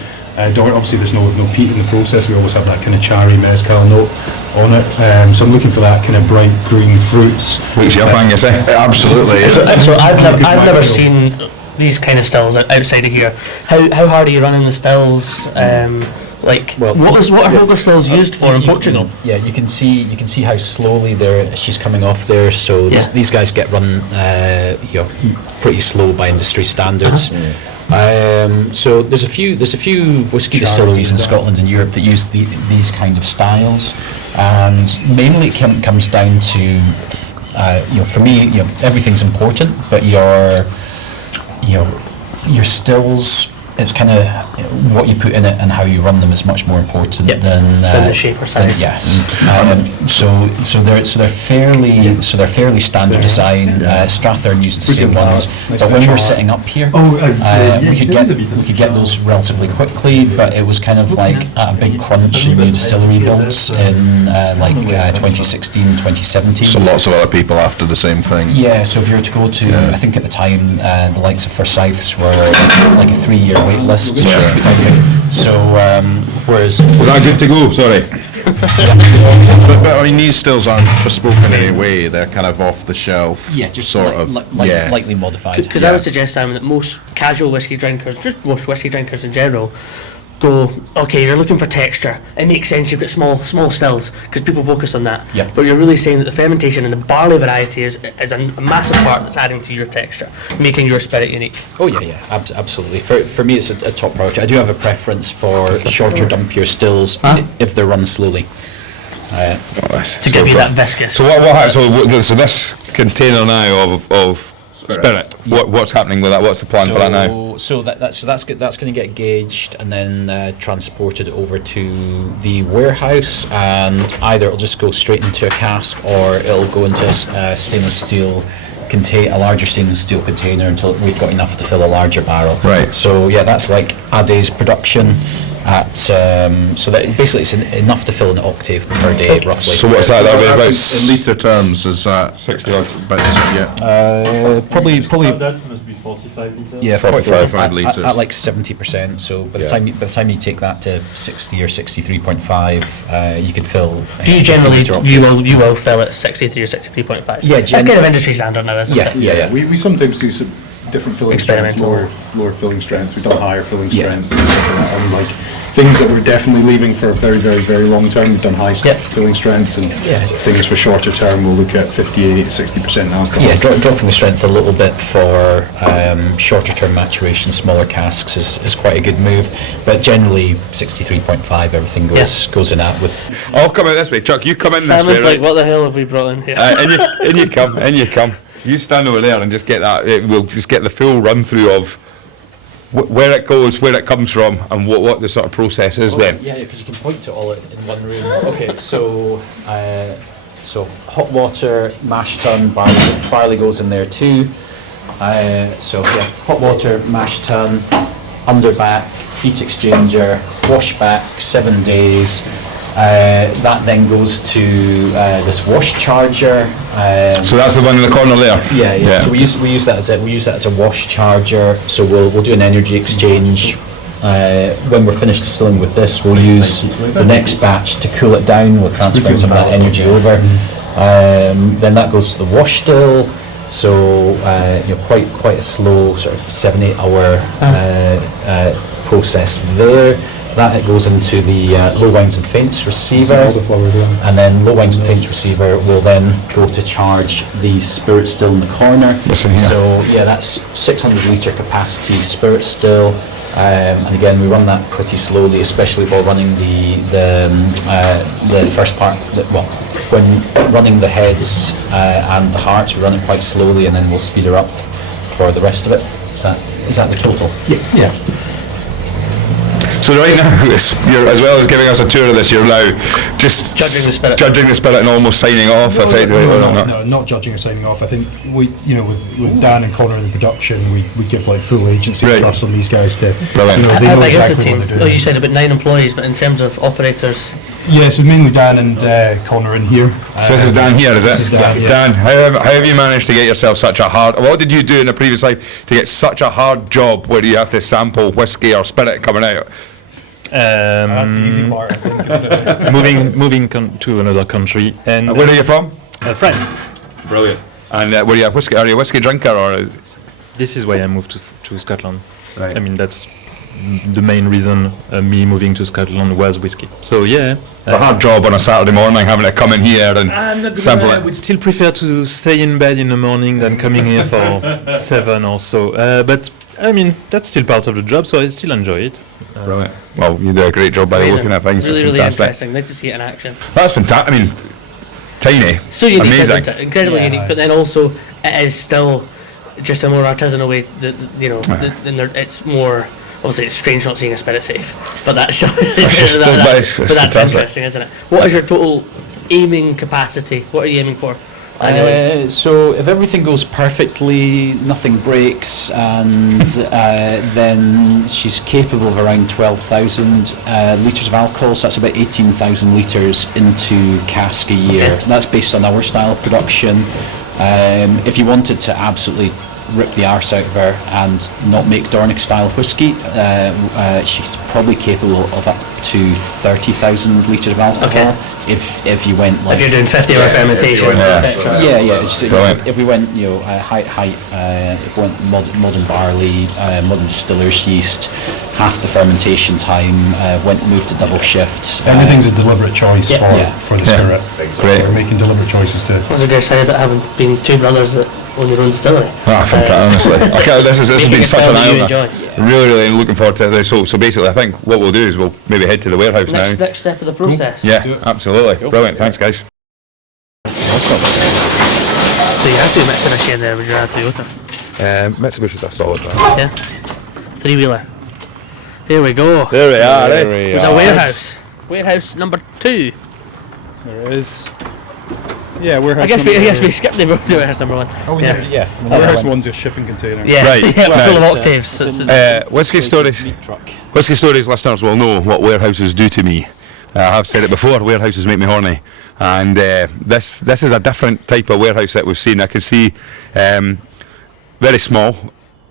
Dornoch. Obviously, there's no peat in the process. We always have that kind of charry mezcal note on it. So I'm looking for that kind of bright green fruits. Wakes you up, you say? Absolutely. So I've never seen these kind of stills outside of here. How hard are you running the stills? Like, Well, what are Hoger stills used for in Portugal? You can see how slowly she's coming off there. So these guys get run, pretty slow by industry standards. So there's a few whiskey distilleries in Scotland and Europe that use these kind of styles, and mainly it comes down to, for me, everything's important, but your stills. It's kind of what you put in it and how you run them is much more important than the shape or size. Yes. So they're fairly standard design. Strathern used the same ones, but when we're sitting up here, we could get those relatively quickly. But it was kind of like a big crunch in new distillery builds in 2016, 2017. So lots of other people after the same thing. Yeah. So if you were to go to, I think at the time the likes of Forsyths were like a 3-year wait list. So whereas Was that good to go? Sorry. But I mean, these stills aren't bespoke in any way. They're kind of off the shelf. Yeah, just sort of lightly modified. Because I would suggest, Simon, that most casual whiskey drinkers, just most whiskey drinkers in general, go, okay, you're looking for texture. It makes sense. You've got small stills because people focus on that. Yep. But you're really saying that the fermentation and the barley variety is a massive part that's adding to your texture, making your spirit unique. Oh yeah, absolutely. For me, it's a top priority. I do have a preference for shorter, dumpier stills if they're run slowly. To give you that viscous. So this container now of spirit. What's happening with that? What's the plan for that now? So that's going to get gauged and then transported over to the warehouse, and either it'll just go straight into a cask or it'll go into a stainless steel a larger stainless steel container until we've got enough to fill a larger barrel. Right. So that's like a day's production. So that basically it's enough to fill an octave per day, roughly. So what's that? That'll be about in litre terms, is that 60 odd. Probably. That must be 45 litres. Yeah, 45 litres. at like 70%. So by the time you take that to 60 or 63.5, you could fill. Do you generally you will fill at 63 or 63.5? Yeah, that's kind of industry standard now, isn't it? Yeah. We sometimes do some different filling strengths, lower filling strengths. We've done higher filling strengths and stuff like that. And like things that we're definitely leaving for a very, very, very long term, we've done high filling strengths, and things for shorter term, we'll look at 58, 60% alcohol. Yeah, dropping the strength a little bit for shorter term maturation, smaller casks is quite a good move. But generally, 63.5, everything goes in that with. I'll come out this way, Chuck. You come in Simon's this way. like, what the hell have we brought in here? In you come. You stand over there and just get that. We'll just get the full run through of where it goes, where it comes from, and what the sort of process is then. Yeah, because you can point to all it in one room. Okay, so hot water, mash tun, barley goes in there too. Hot water, mash tun, underback, heat exchanger, wash back, 7 days. That then goes to this wash charger. So that's the one in the corner there. Yeah. So we use that as a wash charger. So we'll do an energy exchange. When we're finished distilling with this, we'll use the next batch to cool it down. We'll transfer some of that energy over. Then that goes to the wash still. So quite a slow sort of 7-8 hour process there. That it goes into the low wines and faints receiver, and then low wines and faints receiver will then go to charge the spirit still in the corner. So that's 600 litre capacity spirit still, and again we run that pretty slowly, especially while running the first part. When running the heads and the hearts, we run it quite slowly, and then we'll speed her up for the rest of it. Is that the total? Yeah. So right now, you're, as well as giving us a tour of this, you're now just judging the spirit and almost signing off, effectively. No, not judging or signing off. I think with Dan and Connor in the production, we give like full agency and trust on these guys to. Brilliant. They know exactly what they're doing. You said about 9 employees, but in terms of operators. Yeah, so mainly Dan and Connor in here. So this is Dan here, is it? This is Dan, yeah. Dan, how have you managed to get yourself such a hard... What did you do in a previous life to get such a hard job where you have to sample whiskey or spirit coming out? That's the easy part, I think, isn't it? moving to another country. And Where are you from? France. Brilliant. And are you a whiskey drinker or? This is why I moved to Scotland. Right. I mean, that's the main reason me moving to Scotland was whiskey. So yeah. A hard job on a Saturday morning having to come in here and sample I it. would still prefer to stay in bed in the morning than coming here for 7 or so. But I mean, that's still part of the job, so I still enjoy it. Brilliant. Well, you do a great job by Amazing. looking at things. Really, It's really fantastic. interesting. Nice to see it in action. That's fantastic. I mean, tiny. So unique, amazing. isn't it? Incredibly unique. But then also, it is still just a more artisanal way. It's more. Obviously, it's strange not seeing a spirit safe, but that's just that's fantastic. interesting, isn't it? What is your total aiming capacity? What are you aiming for? Annually? So if everything goes perfectly, nothing breaks, and then she's capable of around 12,000 litres of alcohol, so that's about 18,000 litres into cask a year. Okay. That's based on our style of production. If you wanted to absolutely rip the arse out of her and not make Dornoch style whisky, she's probably capable of up to 30,000 litres of alcohol. Okay. If you went like, If you're doing 50-hour fermentation, etc. If we went, if we went modern barley, modern distiller's yeast, half the fermentation time, moved to double shift. Anything's a deliberate choice for the spirit. Great. We're making deliberate choices to. What's a great say about having been two brothers that own your own distillery? Fantastic, honestly. This has been such an you eye enjoy. Really, really looking forward to this. So basically, I think what we'll do is we'll maybe head to the warehouse now. Next step of the process. Yeah, absolutely. Brilliant. Thanks, guys. So you have to be mixing a shade there when you're out to the open. Mitsubishi's a solid one. Yeah. 3-wheeler. Here we go. There we are. There's a warehouse. Warehouse number 2. There is. Yeah, warehouse. I guess we skipped the warehouse number 1. Oh yeah. Warehouse one's a shipping container. Yeah. Right. Yeah, full of Nice. octaves. Whiskey Stories. Meat truck. Whiskey Stories listeners will know what warehouses do to me. I have said it before, warehouses make me horny. And this is a different type of warehouse that we've seen. I can see very small.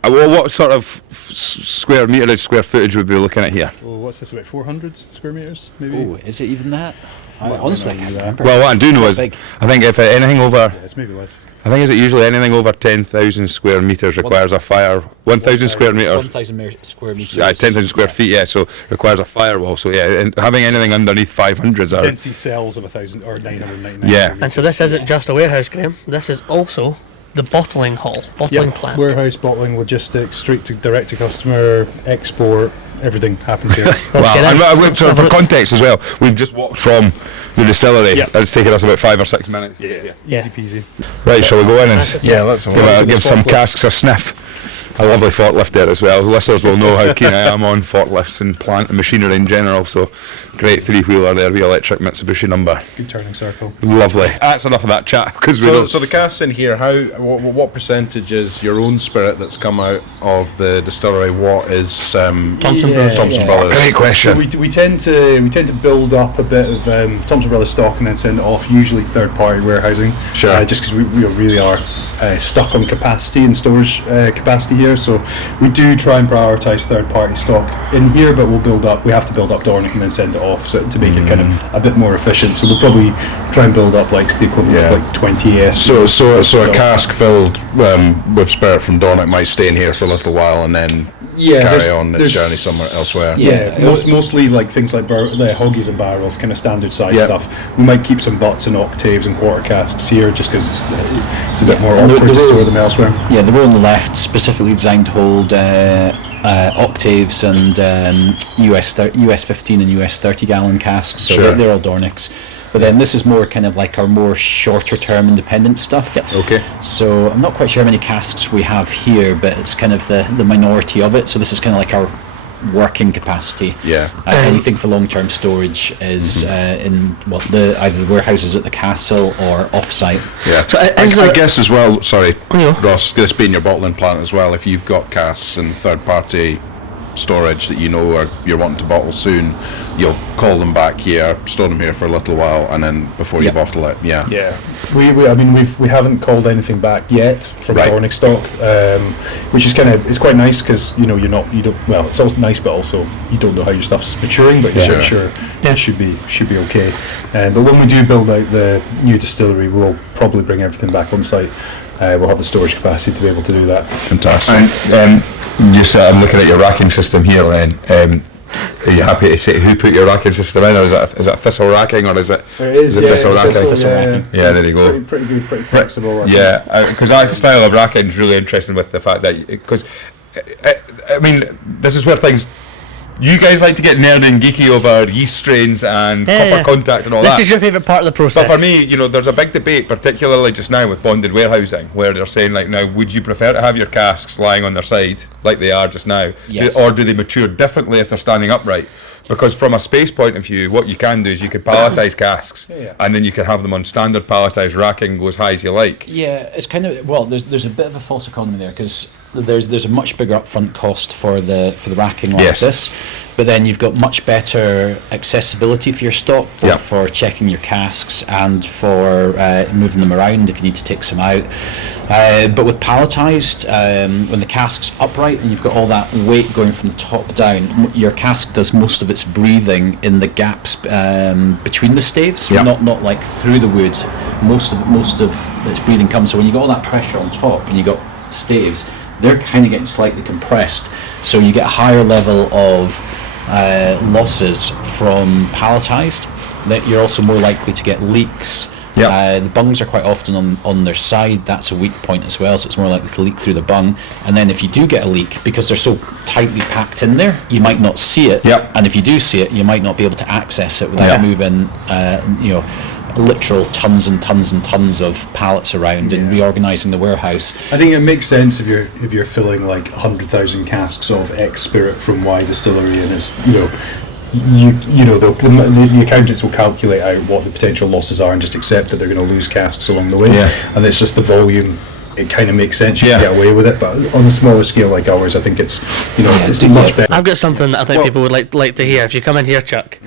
What sort of square footage would we be looking at here? Well, what's this, about 400 square metres, maybe? Oh, is it even that? Honestly, I can't remember. Well, what I do know is, I Big. think if anything over, Yeah, it's maybe less. I think is it usually anything over 10,000 square metres requires a fire. 1,000 square metres. 1,000 square metres. 10,000 square feet, yeah, so requires a firewall. So yeah, and having anything underneath 500s are, Density cells of 1,000 or 999. Yeah. And so this isn't just a warehouse, Graham. This is also the bottling hall, bottling plant. Warehouse, bottling, logistics, direct to customer, export, everything happens here. Wow. And so for context as well, we've just walked from the distillery. Yep. It's taken us about 5 or 6 minutes. Yeah. Yeah. Easy peasy. Right, shall we go in and let's give some casks a sniff? A lovely forklift there as well. Listeners will know how keen I am on forklifts and plant and machinery in general. So great 3-wheeler there, the electric Mitsubishi number. Good turning circle. Lovely. That's enough of that chat because we know. So the casks in here, what percentage is your own spirit that's come out of the distillery? What is Thompson Bros. Thompson Brothers? Great question. So we tend to build up a bit of Thompson Brothers stock and then send it off, usually third-party warehousing. Sure. Just because we really are stuck on capacity and storage capacity here, so we do try and prioritise third-party stock in here, but we have to build up Dornoch and then send it off to make it kind of a bit more efficient. So we'll probably try and build up like the equivalent of like 20 AS. So a cask filled with spirit from Dornoch might stay in here for a little while and then carry on its journey somewhere elsewhere. Mostly like things like hoggies and barrels, kind of standard size stuff. We might keep some butts and octaves and quarter casks here just because it's a bit more awkward to store them elsewhere. Yeah, the row on the left specifically designed to hold octaves and US 15 and US 30 gallon casks, so they're all Dornochs. But then this is more kind of like our more shorter term independent stuff. Okay. So I'm not quite sure how many casks we have here, but it's kind of the minority of it. So this is kind of like our working capacity. Yeah. Anything for long-term storage is in either the warehouses at the castle or off-site. Yeah. So I guess as well. Sorry, Yeah. Ross. This being your bottling plant as well. If you've got casks and third-party storage that you know you're wanting to bottle soon, you'll call them back here, store them here for a little while, and then before you bottle it. Yeah. We haven't called anything back yet from Dornoch stock, which is it's quite nice because it's also nice, but also you don't know how your stuff's maturing, but you're sure it should be okay. But when we do build out the new distillery, we'll probably bring everything back on site. We'll have the storage capacity to be able to do that. Fantastic. And Just I'm looking at your racking system here, Len. Are you happy to say who put your racking system in, or is it Thistle racking, or is it? It is, the yeah, Thistle racking? racking. Yeah, there you go. Pretty good, pretty flexible. Yeah, because that style of racking is really interesting with the fact that, because I mean, this is where things. You guys like to get nerdy and geeky over yeast strains and copper contact and all this that. This is your favourite part of the process. But for me, there's a big debate, particularly just now with bonded warehousing, where they're saying, like, now, would you prefer to have your casks lying on their side, like they are just now, Yes. or do they mature differently if they're standing upright? Because from a space point of view, what you can do is you could palletise casks, and then you can have them on standard palletised racking, go as high as you like. Yeah, it's kind of, well, there's a bit of a false economy there, because there's a much bigger upfront cost for the racking like this, but then you've got much better accessibility for your stock, both for checking your casks and for moving them around if you need to take some out. But with palletised, when the cask's upright and you've got all that weight going from the top down, your cask does most of its breathing in the gaps between the staves, not like through the wood. Most of its breathing comes. So when you got all that pressure on top and you got staves, they're kind of getting slightly compressed, so you get a higher level of losses from palletised. That you're also more likely to get leaks. The bungs are quite often on their side. That's a weak point as well, so it's more likely to leak through the bung. And then if you do get a leak, because they're so tightly packed in there, you might not see it. And if you do see it, you might not be able to access it without moving literal tons and tons and tons of pallets around and reorganising the warehouse. I think it makes sense if you're filling like 100,000 casks of X spirit from Y distillery, and it's the accountants will calculate out what the potential losses are and just accept that they're going to lose casks along the way, and it's just the volume. It kind of makes sense. You can get away with it, but on a smaller scale like ours, I think it's it's much better. I've got something that I think people would like to hear. If you come in here, Chuck,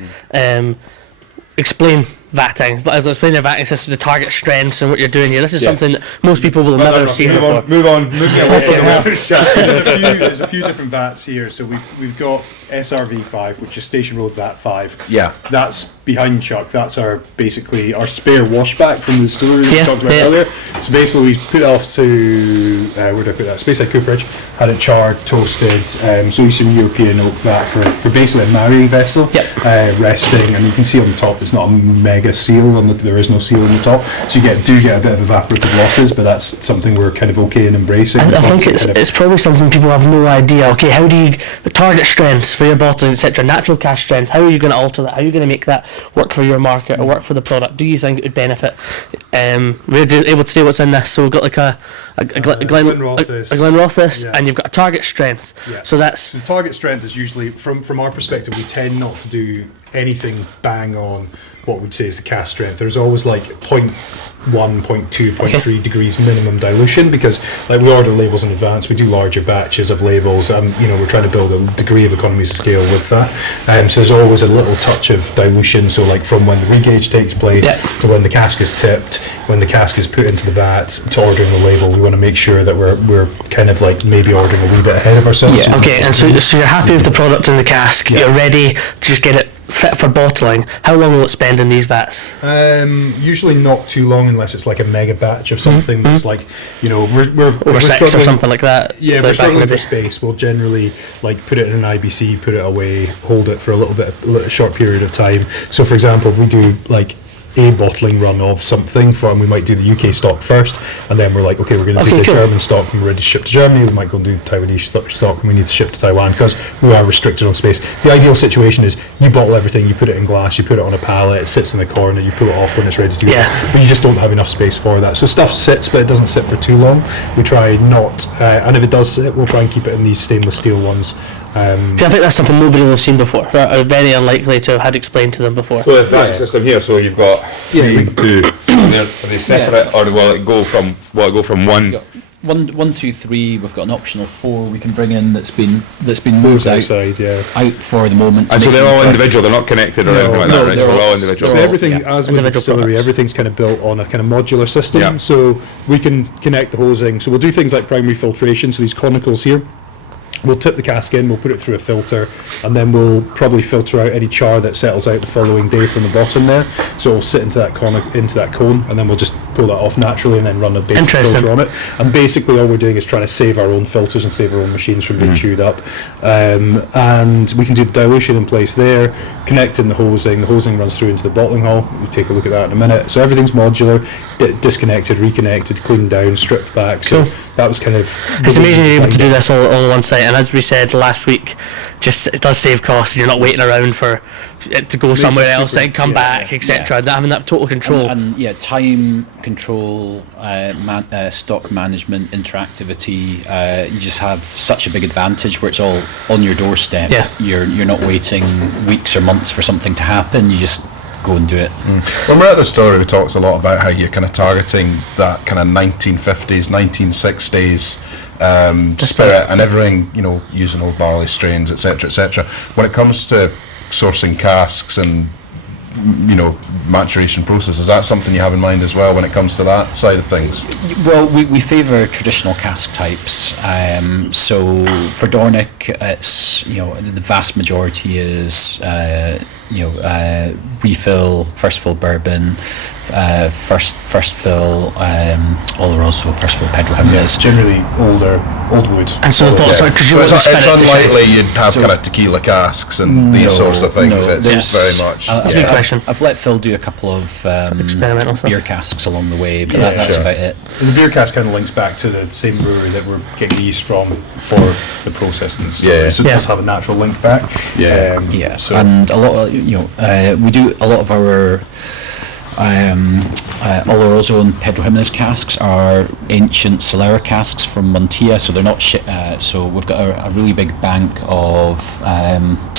explain vatting. Explain your vatting system, the target strengths, and what you're doing here. This is something that most people will never have seen before. Move on. There's a few different vats here. So we've got SRV5, which is Station Road Vat 5. That's behind Chuck. That's our spare washback from the distillery that we talked about earlier. So basically we put it off to where did I put that? Speyside Cooperage. Had it charred, toasted. So Eastern European oak vat for basically a marrying vessel. Resting, and you can see on the top it's not a mega seal, there is no seal on the top, so you do get a bit of evaporative losses, but that's something we're kind of okay in embracing. I think it's probably something people have no idea. Okay, how do you target strengths for your bottles, etc., natural cask strength, how are you going to alter that? How are you going to make that work for your market or work for the product? Do you think it would benefit? We're able to say what's in this, so we've got like a Glenrothes, and you've got a target strength. So that's the target strength is usually from our perspective. We tend not to do anything bang on what we'd say is the cask strength. There's always like 0.1, 0.2, 0.3 degrees minimum dilution, because like we order labels in advance, we do larger batches of labels, and we're trying to build a degree of economies of scale with that. So there's always a little touch of dilution. So like from when the regauge takes place to when the cask is tipped, when the cask is put into the vat, to ordering the label, we want to make sure that we're kind of like maybe ordering a wee bit ahead of ourselves. And so you're happy with the product in the cask. You're ready to just get it fit for bottling. How long will it spend in these vats? Usually not too long, unless it's like a mega batch of something that's like we're over 6 or something like that. We're struggling for space. We'll generally like put it in an IBC, put it away, hold it for a short period of time. So for example, if we do like a bottling run of something from, we might do the UK stock first, and then we're like, okay, we're going to do the German stock and we're ready to ship to Germany. We might go and do Taiwanese stock and we need to ship to Taiwan, because we are restricted on space. The ideal situation is you bottle everything, you put it in glass, you put it on a pallet, it sits in the corner, you pull it off when it's ready to go. But you just don't have enough space for that. So stuff sits, but it doesn't sit for too long. We try not, and if it does sit, we'll try and keep it in these stainless steel ones. I think that's something nobody will have seen before, or are very unlikely to have had explained to them before. So this vat system here, so you've got 3, 2, and are they separate, or will it go from 1? 1, 2, 3. We've got an optional 4 we can bring in that's been moved outside for the moment. And so they're all individual. They're not connected or anything like that, right? So they're all individual. So everything, as with the distillery, everything's kind of built on a kind of modular system. So we can connect the hosing. So we'll do things like primary filtration. So these conicals here, we'll tip the cask in, we'll put it through a filter, and then we'll probably filter out any char that settles out the following day from the bottom there. So it'll sit into that cone, and then we'll just pull that off naturally and then run a basic filter on it. And basically all we're doing is trying to save our own filters and save our own machines from being chewed up. And we can do the dilution in place there, connecting the hosing. The hosing runs through into the bottling hall. We'll take a look at that in a minute. So everything's modular, disconnected, reconnected, cleaned down, stripped back. So that was kind of... It's amazing you're able to do this all on one site, and as we said last week, just it does save costs and you're not waiting around for it to go somewhere else and come back, etc. Having that total control. And time control, stock management, interactivity, you just have such a big advantage where it's all on your doorstep. You're not waiting weeks or months for something to happen, you just go and do it. When we're at the story, we talked a lot about how you're kind of targeting that kind of 1950s, 1960s spirit and everything, using old barley strains, etc., etc. When it comes to sourcing casks and maturation process, is that something you have in mind as well when it comes to that side of things? Well, we favour traditional cask types. So for Dornoch, it's the vast majority is refill, first fill bourbon, first fill Oloroso, first fill Pedro Jimenez. Generally old wood. And so it's unlikely you'd have kind of tequila casks and these sorts of things. It's very much. That's a good question. I've let Phil do a couple of experimental beer casks along the way, but that's about it. And the beer cask kind of links back to the same brewery that we're getting the yeast from for the processing stuff. So it does have a natural link back. So and a lot of we do a lot of our Oloroso and Pedro Jimenez casks are ancient Solera casks from Montilla, so they're not so we've got a really big bank of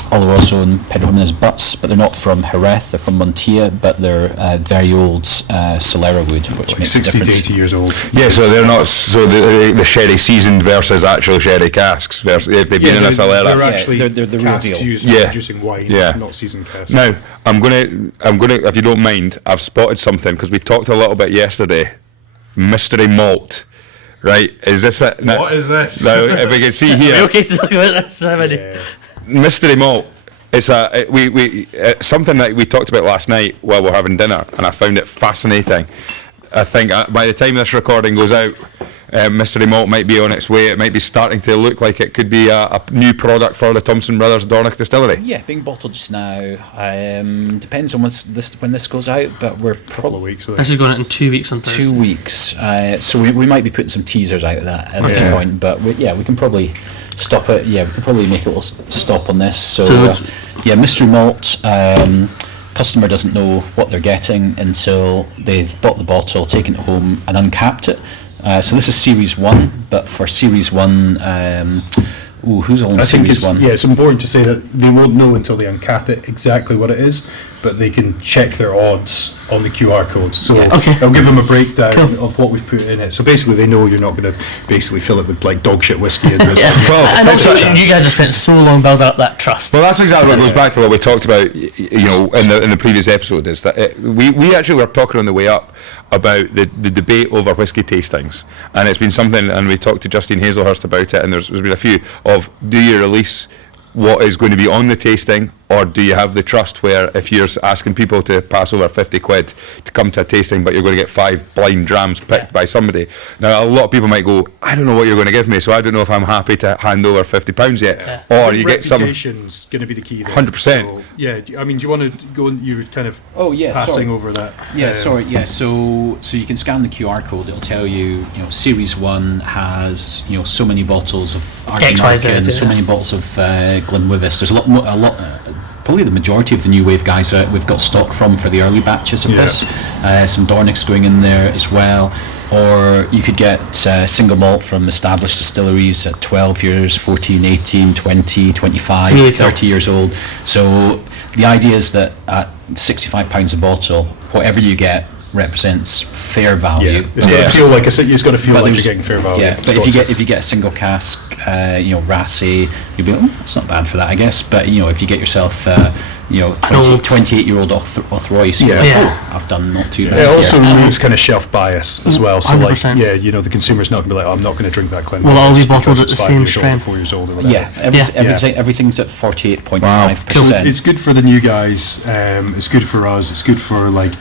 Oloroso and Pedro Jimenez butts, but they're not from Jerez, they're from Montilla, but they're very old Solera wood, which makes 60 a difference. to 80 years old. Yeah, so they're not, so the sherry seasoned versus actual sherry casks, if they've been in a Solera. They're actually they're the real deal. used for producing wine, not seasoned casks. Now, I'm gonna, if you don't mind, I've spotted something, because we talked a little bit yesterday, mystery malt. Right, is this it? What is this? Now, if we can see here. Are we okay to talk about this, Simon? Mystery malt. It's something that we talked about last night while we're having dinner, and I found it fascinating. I think by the time this recording goes out, mystery malt might be on its way. It might be starting to look like it could be a new product for the Thompson Brothers Dornoch Distillery. Yeah, being bottled just now. Depends on when this goes out, but we're probably weeks. This is going out in 2 weeks on Thursday. 2 weeks. So we might be putting some teasers out of that at this point, but we can probably stop it. Yeah, we can probably make a little stop on this. So mystery malt. Customer doesn't know what they're getting until they've bought the bottle, taken it home, and uncapped it. So this is Series 1, but for Series 1, who's on Series 1? Yeah, it's important to say that they won't know until they uncap it exactly what it is, but they can check their odds on the QR code. So I'll give them a breakdown of what we've put in it. So basically they know you're not going to basically fill it with like dog shit whiskey. And and also you guys have spent so long building up that trust. Well, that's exactly what goes back to what we talked about, in the previous episode, is that we actually were talking on the way up about the debate over whiskey tastings, and it's been something, and we talked to Justine Hazelhurst about it, and there's been a few of, do you release what is going to be on the tasting, or do you have the trust where if you're asking people to pass over 50 quid to come to a tasting, but you're going to get 5 blind drams picked by somebody? Now, a lot of people might go, I don't know what you're going to give me, so I don't know if I'm happy to hand over £50 yet. Or you get some... Reputation's going to be the key there. 100%. So, do you want to go, you were kind of passing over that? So you can scan the QR code, it'll tell you, Series 1 has, so many bottles of Ardnamurchan, so many bottles of Glenlivet. There's a lot, probably the majority of the new wave guys we've got stock from for the early batches of this. Some Dornochs going in there as well. Or you could get single malt from established distilleries at 12 years, 14, 18, 20, 25, 30 years old. So the idea is that at £65 a bottle, whatever you get represents fair value. It's got to feel like you're getting fair value. Yeah, but if you get a single cask Rassy, you'll be like, oh, it's not bad for that, I guess. But if you get yourself 28-year-old Royce, you're like, oh, I've done not too bad. It also removes kind of shelf bias as well. So 100%. The consumer's not going to be like, oh, I'm not going to drink that Glenlivet. Will it all be bottled at the same strength? 4 years old or whatever. Everything's at 48.5%. So it's good for the new guys. It's good for us. It's good for a lot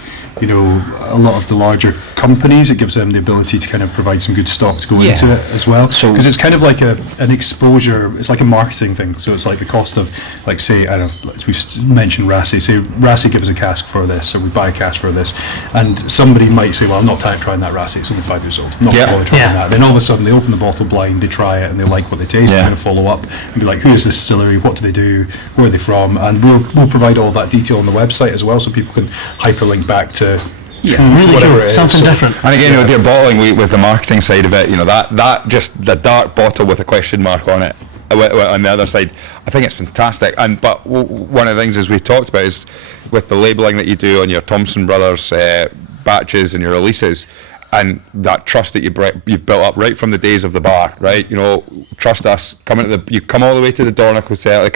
of the larger companies. It gives them the ability to kind of provide some good stock to go into it as well. So because it's kind of like an exposure. It's like a marketing thing. So it's like the cost of, like, say, I don't know, we've mentioned Rassy. Say Rassy gives a cask for this, or we buy a cask for this, and somebody might say, well, I'm not trying that Rassy. It's only 5 years old. I'm not going to try that. Then all of a sudden they open the bottle blind, they try it, and they like what they taste. They're going to follow up and be like, who is this distillery? What do they do? Where are they from? And we'll provide all that detail on the website as well, so people can hyperlink back to really cool, something different. And again, with your bottling, with the marketing side of it, that just the dark bottle with a question mark on it on the other side, I think it's fantastic. But one of the things, as we talked about, is with the labelling that you do on your Thompson Brothers batches and your releases, and that trust that you've built up right from the days of the bar, right? Trust us. You come all the way to the Dornoch Hotel,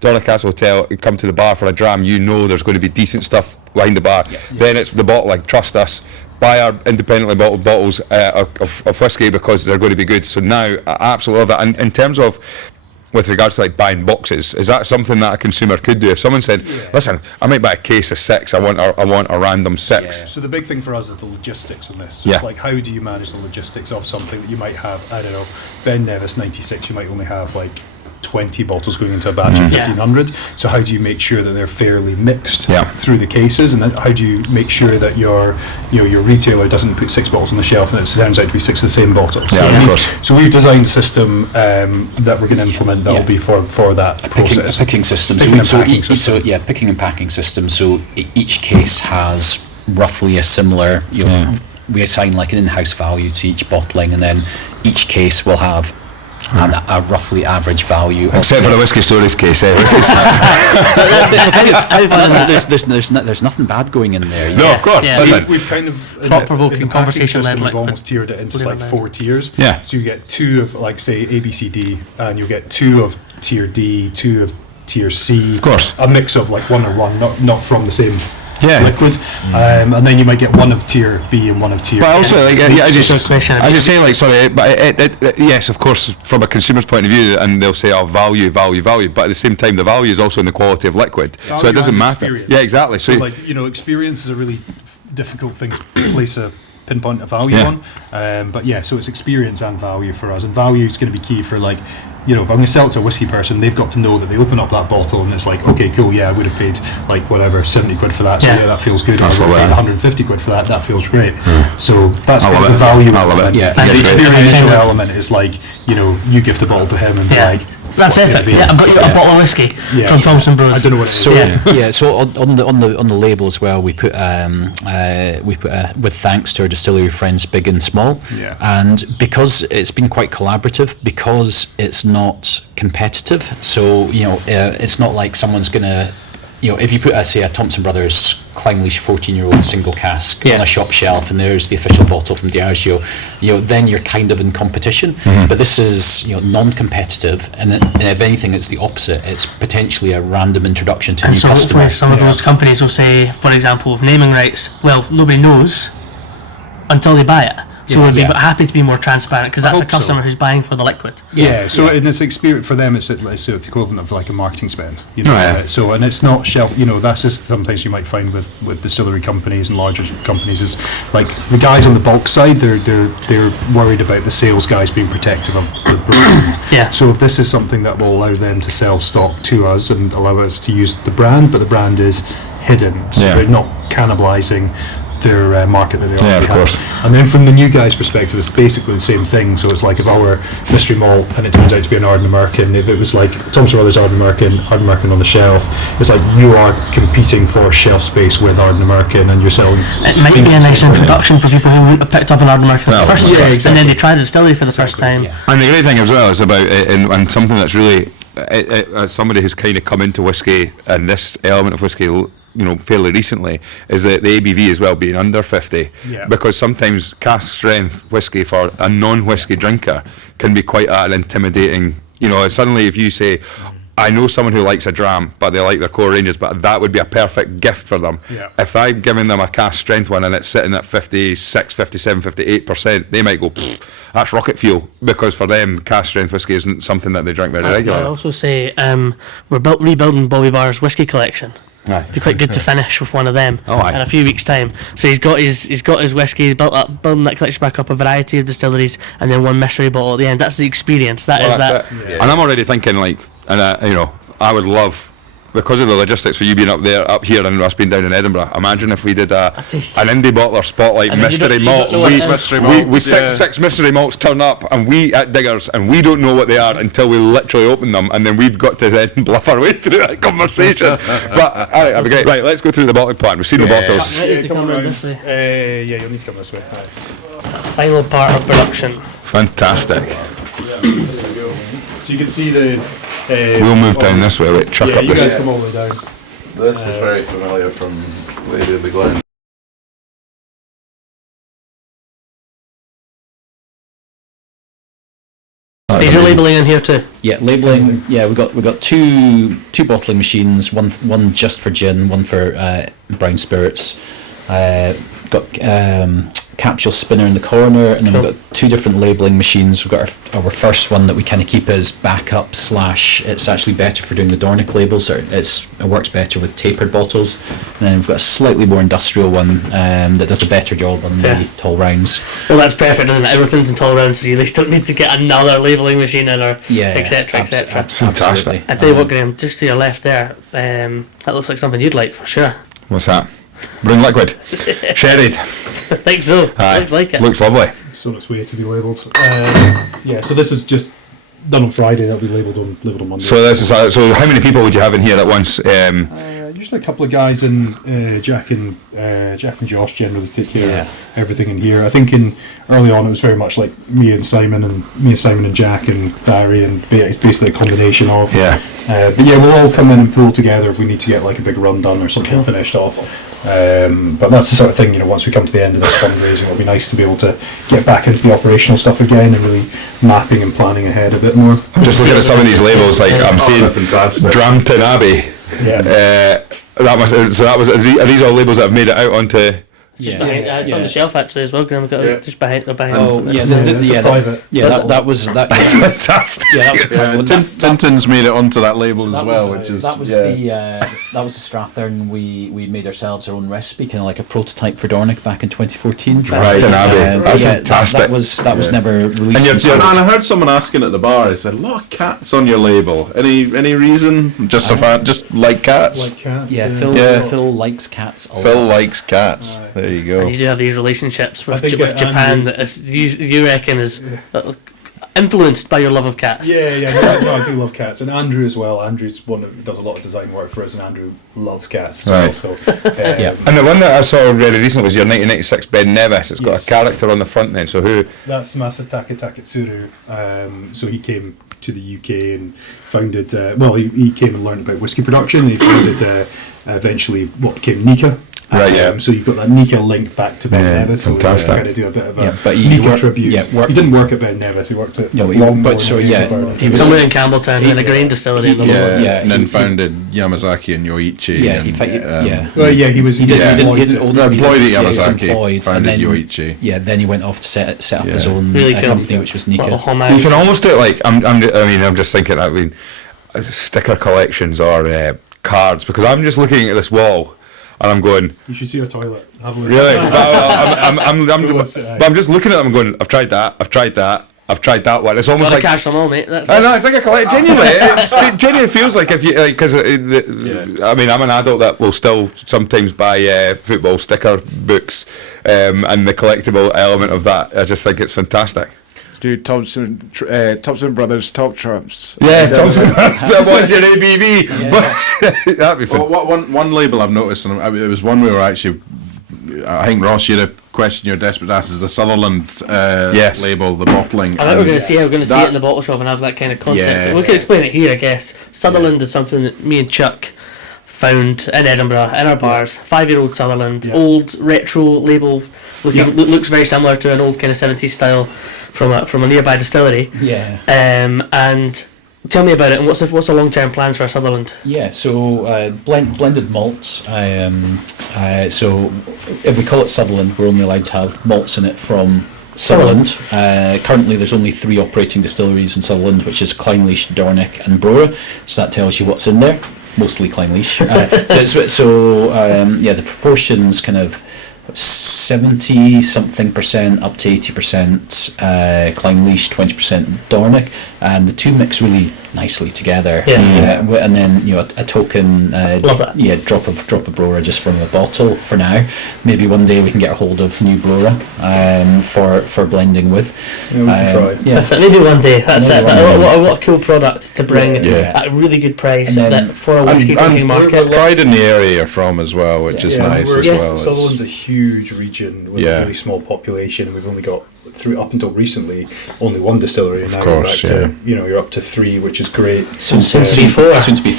Dornoch Castle Hotel. You come to the bar for a dram. There's going to be decent stuff behind the bar. Then it's the bottling. Trust us. Buy our independently bottled bottles of whiskey because they're going to be good. So now, I absolutely love that. And in terms of, with regards to like buying boxes, is that something that a consumer could do? If someone said, listen, I might buy a case of 6, I want a random 6. So the big thing for us is the logistics on this. So it's like, how do you manage the logistics of something that you might have, I don't know, Ben Nevis 96, you might only have like 20 bottles going into a batch of 1,500. So how do you make sure that they're fairly mixed through the cases, and then how do you make sure that your retailer doesn't put 6 bottles on the shelf and it turns out to be 6 of the same bottle? Of course. So we've designed a system that we're going to implement that will be for that process. A picking system. Picking and packing system. So each case has roughly a similar. We assign like an in-house value to each bottling, and then each case will have a roughly average value. Except for the Whiskey Stories case, there's nothing bad going in there. No, of course. So we've kind of thought-provoking conversation led. We've almost tiered it into like 4 tiers. Yeah. So you get 2 of, like, say, A, B, C, D, and you get 2 of tier D, 2 of tier C. Of course. A mix of like 1 or 1, not from the same liquid, and then you might get 1 of tier B and 1 of tier. But also, like, as you say, like, sorry, but yes, of course, from a consumer's point of view, and they'll say, value, but at the same time, the value is also in the quality of liquid, so it doesn't matter. Experience. Yeah, exactly. So like, experience is a really difficult thing to place a pinpoint a value on, but so it's experience and value for us, and value is going to be key for, like, if I'm going to sell it to a whiskey person, they've got to know that they open up that bottle and it's like, okay, cool, I would have paid like whatever, 70 quid for that, so that feels good. That's I would have paid 150 quid for that feels great. So that's kind of the value element. Yeah, and the experiential element is like, you give the bottle to him and be like, that's epic. I've got you a bottle of whiskey from Thompson Bros. I don't know what it is. So on the label as well, we put with thanks to our distillery friends, big and small. Yeah. And because it's been quite collaborative, because it's not competitive, so it's not like someone's gonna. If you put, say, a Thompson Brothers Kleinleash 14-year-old single cask on a shop shelf, and there's the official bottle from Diageo, then you're kind of in competition. But this is, non-competitive, and if anything, it's the opposite. It's potentially a random introduction to a new customer. Hopefully some of those companies will say, for example, with naming rights, well, nobody knows until they buy it. So we'd be happy to be more transparent, because that's a customer who's buying for the liquid. So in this experience for them, it's the equivalent of like a marketing spend. So, and it's not shelf. That's just sometimes you might find with distillery companies and larger companies is like the guys on the bulk side, they're worried about the sales guys being protective of the brand. So if this is something that will allow them to sell stock to us and allow us to use the brand, but the brand is hidden, so they're not cannibalizing their market that they already have. And then from the new guy's perspective, it's basically the same thing. So it's like if our mystery malt and it turns out to be an Ardent American, if it was like Thompson Brothers Ardent American on the shelf, it's like you are competing for shelf space with Ardent American, and you're selling. It might be a nice introduction for people who wouldn't have picked up an Ardent American for the first time, and then they try the distillery for the first time. And the great thing as well is about and something that's really as somebody who's kind of come into whiskey and this element of whiskey fairly recently, is that the ABV as well being under 50. Yeah. Because sometimes cask strength whiskey for a non-whiskey drinker can be quite an intimidating. Suddenly if you say, I know someone who likes a dram, but they like their core ranges, but that would be a perfect gift for them. Yeah. If I'm giving them a cask strength one and it's sitting at 56, 57, 58%, they might go, that's rocket fuel, because for them, cask strength whiskey isn't something that they drink very I'd regularly. also say we're rebuilding Bobby Barr's whiskey collection. Aye. It'd be quite good to finish with one of them Oh, aye. in a few weeks' time. So he's got his whiskey building that collection back up, a variety of distilleries, and then one mystery bottle at the end. That's the experience. That's That's it. And I'm already thinking I would love, because of the logistics for you being up here and us being down in Edinburgh, imagine if we did an indie bottler spotlight And then you mystery don't malt. know what it is. We six mystery malts turn up and we at Diggers and we don't know what they are until we literally open them, and then we've got to then bluff our way through that conversation. But alright, that'd be great. Right, let's go through the bottling plan. We've seen the bottles. Ready to come around this way. Yeah, you'll need to come this way. Aye. Final part of production. Fantastic. So you can see the. We'll move down this way. Wait, chuck Yeah, up you guys this. come all the way down. This is very familiar from Lady of the Glen. Is your labelling in here too? Yeah, labelling. Yeah, we got two bottling machines. One just for gin, one for brown spirits. Got capsule spinner in the corner, and then we've got two different labelling machines. We've got our first one that we kind of keep as backup / it's actually better for doing the Dornoch labels. Or it works better with tapered bottles. And then we've got a slightly more industrial one that does a better job on the tall rounds. Well, that's perfect, isn't it? Everything's in tall rounds, so you at least don't need to get another labelling machine in, or etc. etc. Absolutely. I tell you what, Graham, just to your left there, that looks like something you'd like for sure. What's that? Brown liquid. Sherried. I think so. Aye. Looks like it. Looks lovely. It's on its way to be labelled. So this is just done on Friday. That'll be labelled on Monday. So this is so. How many people would you have in here at once? Usually a couple of guys, and Jack and Josh generally take care of everything in here. I think early on it was very much like me and Simon and Jack and Barry, and it's basically a combination of. But we'll all come in and pull together if we need to get like a big run done or something finished off. But that's the sort of thing, once we come to the end of this fundraising, it'll be nice to be able to get back into the operational stuff again and really mapping and planning ahead a bit more. I'm just looking at some of these labels, like I'm seeing Dramton Abbey. Yeah. Are these all labels that have made it out onto? It's on the shelf actually as well, Graham. We've got it just behind. Oh yeah, that was that. That's fantastic. Yeah, that was Tintin's made it onto that label as well, which is that was the Strathern we made ourselves our own recipe, kind of like a prototype for Dornoch back in 2014. Right, that's fantastic. That was never released. And I heard someone asking at the bar. They said, "A lot of cats on your label. Any reason? Just just like cats." Like cats. Yeah, Phil likes cats. Phil likes cats. There you go. And you do have these relationships with think Japan that you reckon is influenced by your love of cats. No, I do love cats, and Andrew as well. Andrew's one that does a lot of design work for us, and Andrew loves cats as well. So, And the one that I saw really recently was your 1996 Ben Nevis. It's got a character on the front then. So who? That's Masataka Taketsuru. So he came to the UK and founded. He came and learned about whiskey production. He founded eventually what became Nika. Right. So you've got that Nika link back to Ben Nevis. Fantastic. So we're going to do a bit of a but Nika tribute. he didn't work at Ben Nevis. He worked at he was Somewhere in Campbelltown in a grain distillery in the Lowlands. and then founded Yamazaki and Yoichi. He was. He didn't employed at Yamazaki. Employed, founded and then Yoichi. then he went off to set up his own Really cool. company, which was Nika. Little You homage. can almost do it like I'm just thinking. Sticker collections or cards, because I'm just looking at this wall. And I'm going. You should see your toilet. Have a look. Really? But I'm just looking at them and going, I've tried that one. It's almost like cash them all, mate. That's I know, it's like a collect. Genuinely, it genuinely feels like if you because I mean, I'm an adult that will still sometimes buy football sticker books, and the collectible element of that. I just think it's fantastic. Do Thompson Brothers top trumps. Yeah, Thompson. What's your ABV? That'd be fun. Well, one label I've noticed, and it was one we were actually. I think Ross, you had a question you're desperate to ask, is the Sutherland label, the bottling. I think we're going to see it in the bottle shop and have that kind of concept. Yeah. We could explain it here, I guess. Sutherland is something that me and Chuck found in Edinburgh in our bars. 5-year-old Sutherland, old retro label, looks very similar to an old kind of 70s style from a nearby distillery. Yeah. And tell me about it, and what's the long-term plans for Sutherland? Yeah, so blended malts. So if we call it Sutherland, we're only allowed to have malts in it from Sutherland. Currently, there's only 3 operating distilleries in Sutherland, which is Clynelish, Dornoch, and Brora. So that tells you what's in there. Mostly Clynelish. The proportions kind of 70-something% up to 80% Clynelish, 20% Dornoch, and the two mix really nicely together. And then a token drop of Brora just from a bottle for now. Maybe one day we can get a hold of new Brora for blending with. That's it. Maybe one day. That's it. What a cool product to bring at a really good price for a whiskey drinking market. We're right in the area you're from as well, which is nice as well. Sutherland's a huge region with a really small population. We've only got up until recently only one distillery, and now you're back to you're up to 3, which is great. Soon to be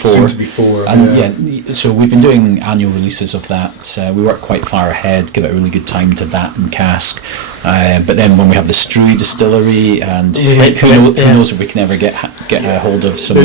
four. And so we've been doing annual releases of that. We work quite far ahead, give it a really good time to vat and cask. But then when we have the Struy distillery, and who knows if we can ever get a hold of some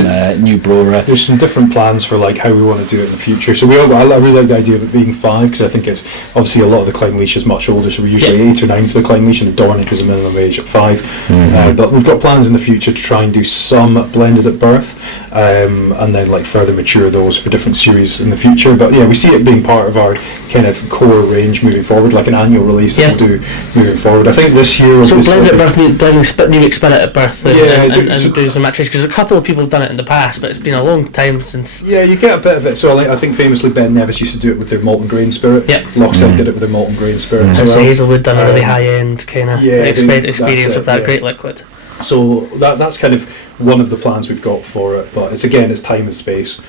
new Brora. There's some different plans for like how we want to do it in the future. So I really like the idea of it being 5, because I think it's obviously a lot of the Clynelish is much older, so we're usually 8 or 9 for the Clynelish, and the Dornoch is a minimum age at 5. But we've got plans in the future to try and do some blended at birth, and then like further mature those for different series in the future. But we see it being part of our kind of core range moving forward, like an annual release that we'll do moving forward. I think this year. So blended at birth, blending new spirit at birth, and do some matches, because a couple of people have done it in the past, but it's been a long time since. Yeah, you get a bit of it. So I think famously Ben Nevis used to do it with their malt and grain spirit. Lochside did it with their malt and grain spirit. So Hazelwood done a really high end kind of experience with that great liquid. So that's kind of one of the plans we've got for it, but it's time and space,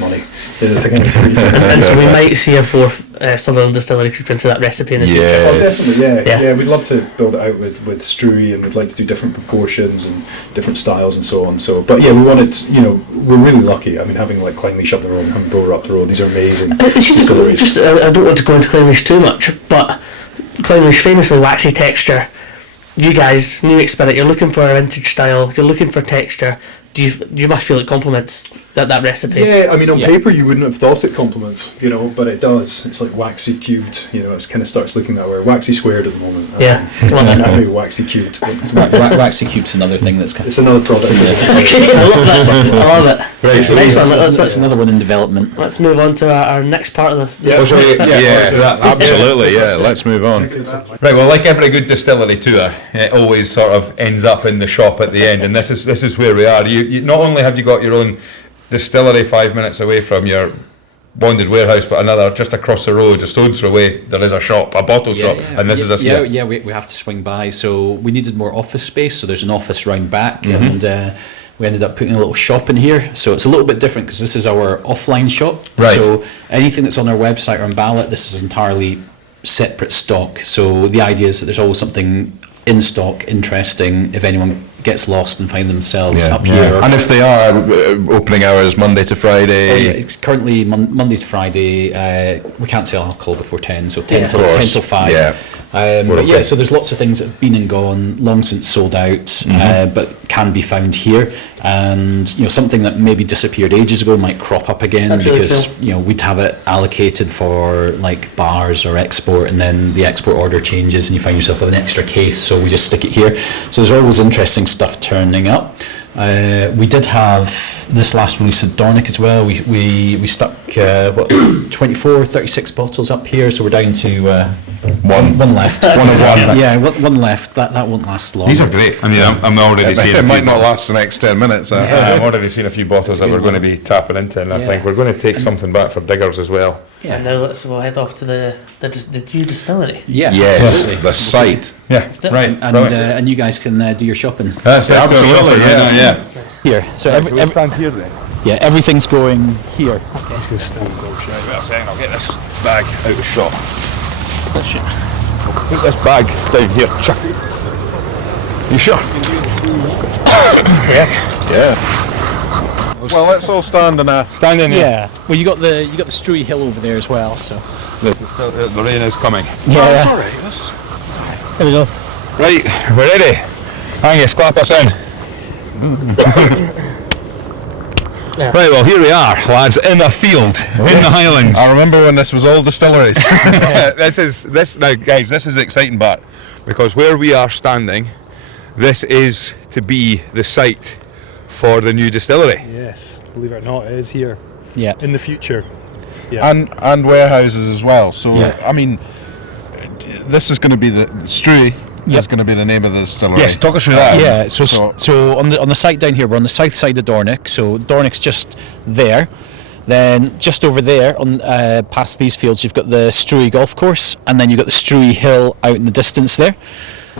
money. And so we might see a 4th Sutherland distillery creep into that recipe in the future. Oh, definitely, we'd love to build it out with Struy, and we'd like to do different proportions and different styles and so on. So, but we want it. We're really lucky. I mean, having like Clynelish up the road and having Brora up the road, these are amazing distilleries. I don't want to go into Clynelish too much, but Clynelish famously waxy texture. You guys, New Spirit, you're looking for a vintage style, you're looking for texture. You must feel it complements that recipe. Yeah, I mean on paper you wouldn't have thought it complements, but it does. It's like waxy cubed, it kind of starts looking that way. Waxy squared at the moment. Maybe waxy cubed. Waxy cube's another thing that's it's another product. Okay, I love it. Right, so next one. That's another one in development. Let's move on to our next part of the. Absolutely. Let's move on. Right. Well, like every good distillery tour, it always sort of ends up in the shop at the end, and this is where we are. You not only have you got your own distillery 5 minutes away from your bonded warehouse, but another just across the road, a stone's throw away, there is a shop, a bottle shop, and this is a we have to swing by. So we needed more office space, so there's an office round back, and we ended up putting a little shop in here. So it's a little bit different because this is our offline shop. Right. So anything that's on our website or on ballot, this is entirely separate stock. So the idea is that there's always something in stock interesting if anyone gets lost and find themselves up here. And if they are, opening hours Monday to Friday. It's currently Monday to Friday. We can't sell alcohol before 10, so 10 till 5. So there's lots of things that have been and gone, long since sold out, but can be found here. And something that maybe disappeared ages ago might crop up again. That's because really cool. We'd have it allocated for like bars or export, and then the export order changes and you find yourself with an extra case, so we just stick it here. So there's always interesting stuff turning up. We did have this last release of Dornoch as well. We stuck 24, 36 bottles up here, so we're down to one left. One left. That won't last long. These are great. I mean, I'm already seeing. It might not last the next 10 minutes. I've already seen a few bottles that we're going to be tapping into, and I think we're going to take something back for diggers as well. Yeah. And now we'll head off to the new distillery. Yeah. Yes. The site. Yeah. Right. And you guys can do your shopping. Absolutely. Yeah. Here. So everything's going here. Okay. I'll get this bag out of the shop. Put this bag down here, Chuck. You sure? Yeah. Well, let's all stand in a... Stand in there. Yeah. Well, you got the Struy Hill over there as well. So The rain is coming. yeah. Sorry, that's... There we go. Right, we're ready. Angus, clap us in. Right, well, here we are, lads, in a field, in the Highlands. I remember when this was all distilleries. This is the exciting part, because where we are standing, this is to be the site for the new distillery. Yes, believe it or not, it is here. Yeah. In the future. Yeah. and warehouses as well. So, Yeah. I mean, this is going to be the Struy. That's going to be the name of the distillery. Yes, talk us through that. Yeah, so on the site down here, we're on the south side of Dornoch. So Dornoch's just there. Then just over there, on past these fields, you've got the Struy golf course, and then you've got the Struy Hill out in the distance there.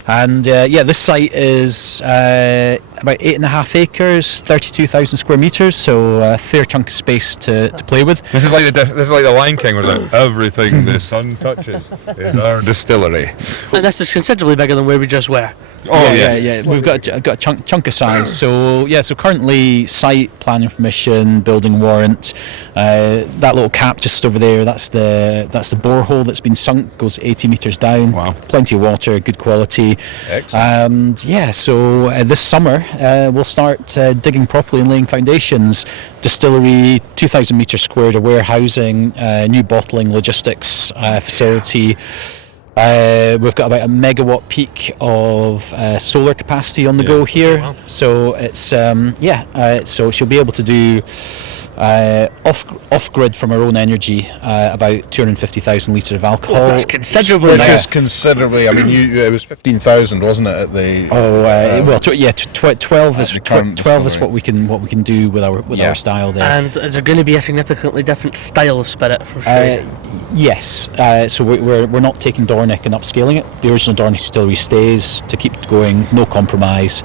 And this site is about 8.5 acres, 32,000 square meters, so a fair chunk of space to play with. This is like the Lion King, was it? Everything the sun touches is our distillery. And this is considerably bigger than where we just were. Oh, yeah. We've got a chunk of size. So currently site planning permission, building warrant. That little cap just over there, that's the borehole that's been sunk, goes 80 meters down. Wow. Plenty of water, good quality. Excellent. So this summer we'll start digging properly and laying foundations. Distillery, 2,000 meters squared of warehousing, new bottling logistics facility. We've got about a megawatt peak of solar capacity on the go here. Wow. So it's so she'll be able to do off grid from our own energy about 250,000 litres of alcohol. Oh, that's considerably. Which is considerably. I mean, it was 15,000, wasn't it? At the 12 is what we can do with our style there. And is there going to be a significantly different style of spirit from Struy? Yes. So we're not taking Dornoch and upscaling it. The original Dornoch distillery stays to keep it going, no compromise.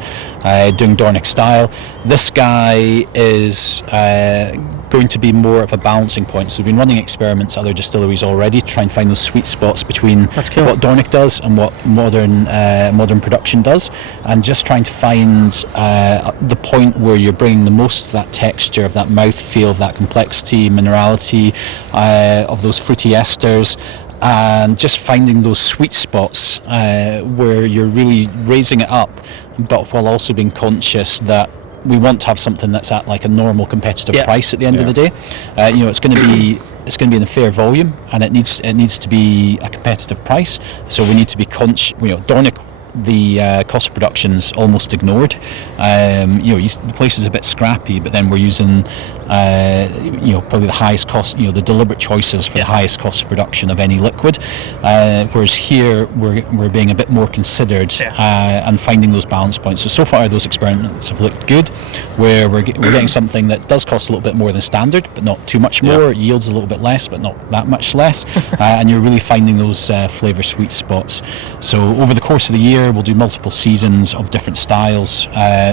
Doing Dornoch style. This guy is going to be more of a balancing point. So we've been running experiments at other distilleries already to try and find those sweet spots between what Dornoch does and what modern production does, and just trying to find the point where you're bringing the most of that texture, of that mouthfeel, of that complexity, minerality, of those fruity esters, and just finding those sweet spots where you're really raising it up, but while also being conscious that we want to have something that's at like a normal competitive price at the end of the day. It's going to be in a fair volume, and it needs to be a competitive price. So we need to be conscious. Dornoch, the cost of production's almost ignored. The place is a bit scrappy, but then we're using probably the highest cost, the deliberate choices for the highest cost of production of any liquid, whereas here we're being a bit more considered and finding those balance points. So far those experiments have looked good, where we're getting something that does cost a little bit more than standard, but not too much more, yields a little bit less, but not that much less, and you're really finding those flavour sweet spots. So over the course of the year we'll do multiple seasons of different styles,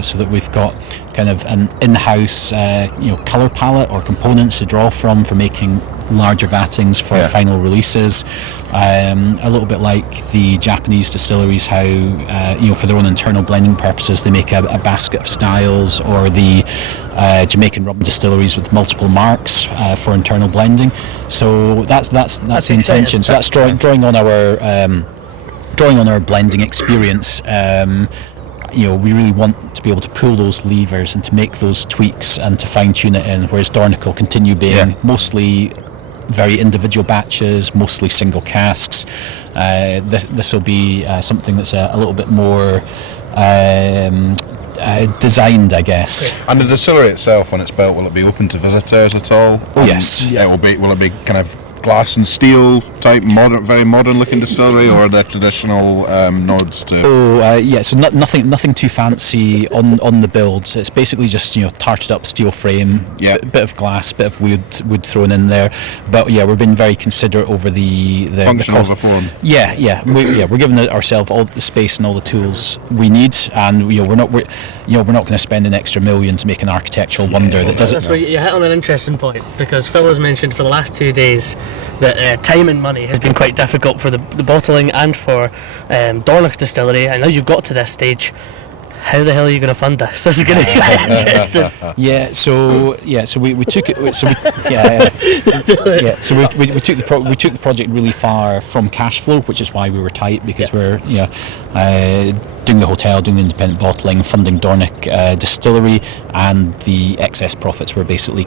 so that we've got kind of an in-house colour palette or components to draw from for making larger battings for final releases. A little bit like the Japanese distilleries, how for their own internal blending purposes they make a basket of styles, or the Jamaican rum distilleries with multiple marks for internal blending. So that's the intention. So that's drawing on our blending experience. We really want to be able to pull those levers and to make those tweaks and to fine tune it in, whereas Dornoch will continue being mostly very individual batches, mostly single casks. This will be something that's a little bit more designed, I guess. And the distillery itself, when it's built, will it be open to visitors at all? Yes. Will it be kind of glass and steel type, very modern looking distillery, or the traditional nods to? So nothing too fancy on the build. It's basically just tarted up steel frame, bit of glass, bit of wood thrown in there. But we're being very considerate over the function over form. We're giving ourselves all the space and all the tools we need, and we're not going to spend an extra $1 million to make an architectural wonder that doesn't. That's where you hit on an interesting point, because Phill has mentioned for the last 2 days that time and money has been quite difficult for the bottling and for Dornoch Distillery. I know you've got to this stage. how the hell are you going to fund this? This is going to be interesting. We took it. We took the project really far from cash flow, which is why we were tight, because we're doing the hotel, doing the independent bottling, funding Dornoch Distillery, and the excess profits were basically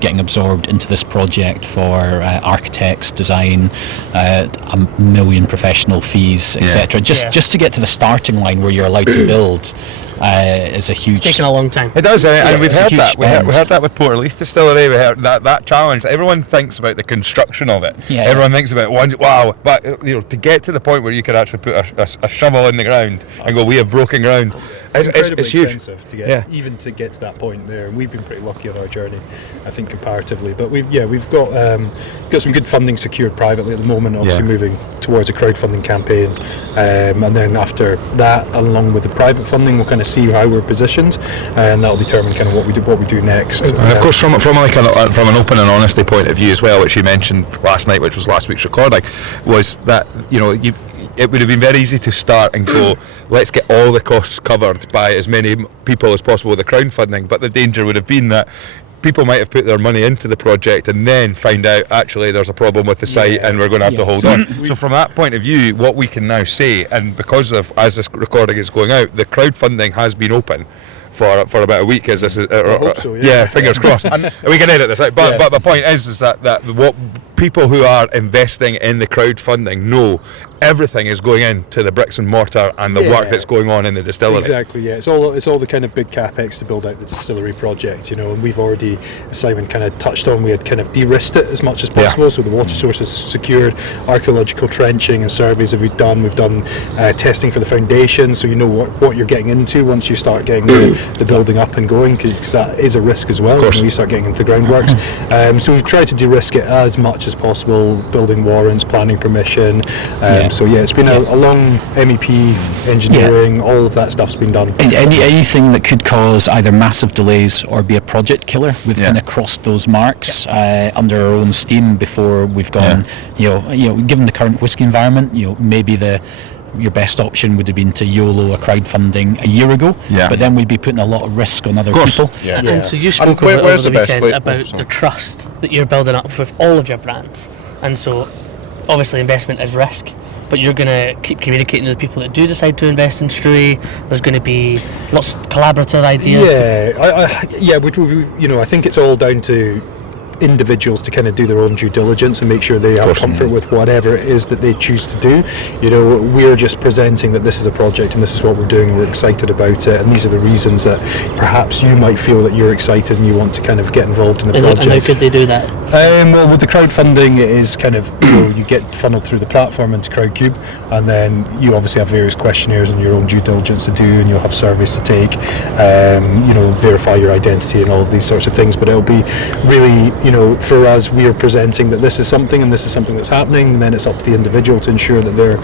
getting absorbed into this project for architects, design, a million professional fees, etc. Just to get to the starting line where you're allowed to build is a huge. It's taken a long time. It does, and we've heard that. We spend. heard that with Portleith Distillery. We heard that challenge. Everyone thinks about the construction of it. Yeah. Everyone thinks about wow, but to get to the point where you could actually put a shovel in the ground and go, we have broken ground. It's huge. Expensive to get, even to get to that point there. And we've been pretty lucky on our journey, I think, comparatively. But we've got some good funding secured privately at the moment. Obviously, moving towards a crowdfunding campaign, and then after that, along with the private funding, we'll kind of see how we're positioned, and that'll determine kind of what we do next. And of course, from an open and honesty point of view as well, which you mentioned last night, which was last week's recording, was that it would have been very easy to start and go, let's get all the costs covered by as many people as possible with the crowdfunding, but the danger would have been that people might have put their money into the project and then find out actually there's a problem with the site and we're going to have to hold on. So from that point of view, what we can now say, and because of, as this recording is going out, the crowdfunding has been open for about a week, as this is, I hope so, fingers crossed. And we can edit this out, but the point is that what people who are investing in the crowdfunding know everything is going into the bricks and mortar and the work that's going on in the distillery. Exactly, yeah. It's all the kind of big capex to build out the distillery project, and we've already, as Simon kind of touched on, we had kind of de-risked it as much as possible. So the water source is secured, archaeological trenching and surveys have we've done testing for the foundation, so you know what you're getting into once you start getting the building up and going, because that is a risk as well when you start getting into the groundworks. So we've tried to de-risk it as much as possible, building warrants, planning permission. So it's been a long MEP, engineering, all of that stuff's been done. Anything that could cause either massive delays or be a project killer, we've kind of crossed those marks under our own steam before we've gone. Given the current whisky environment, maybe your best option would have been to YOLO a crowdfunding a year ago, but then we'd be putting a lot of risk on other people. And so you spoke over the weekend about the trust that you're building up with all of your brands, and so obviously investment is risk, but you're going to keep communicating to the people that do decide to invest in Stewie. There's going to be lots of collaborative ideas. I think it's all down to individuals to kind of do their own due diligence and make sure they have comfort with whatever it is that they choose to do. We're just presenting that this is a project and this is what we're doing and we're excited about it, and these are the reasons that perhaps you might feel that you're excited and you want to kind of get involved in the project. And how could they do that? Well, with the crowdfunding, it is kind of, you get funneled through the platform into Crowdcube, and then you obviously have various questionnaires and your own due diligence to do, and you'll have surveys to take, verify your identity and all of these sorts of things. But it'll be really, for us, we are presenting that this is something and this is something that's happening, and then it's up to the individual to ensure that they're,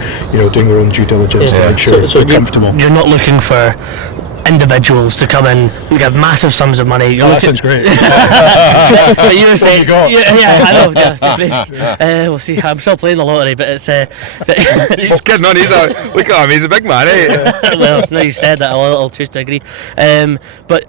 doing their own due diligence to make sure they're comfortable. You're not looking for individuals to come in and give massive sums of money. That sounds great. You were saying, I know. We'll see. I'm still playing the lottery, but it's. He's kidding on. Look at him. He's a big man, eh? Well, now you said that, I'll choose to agree. But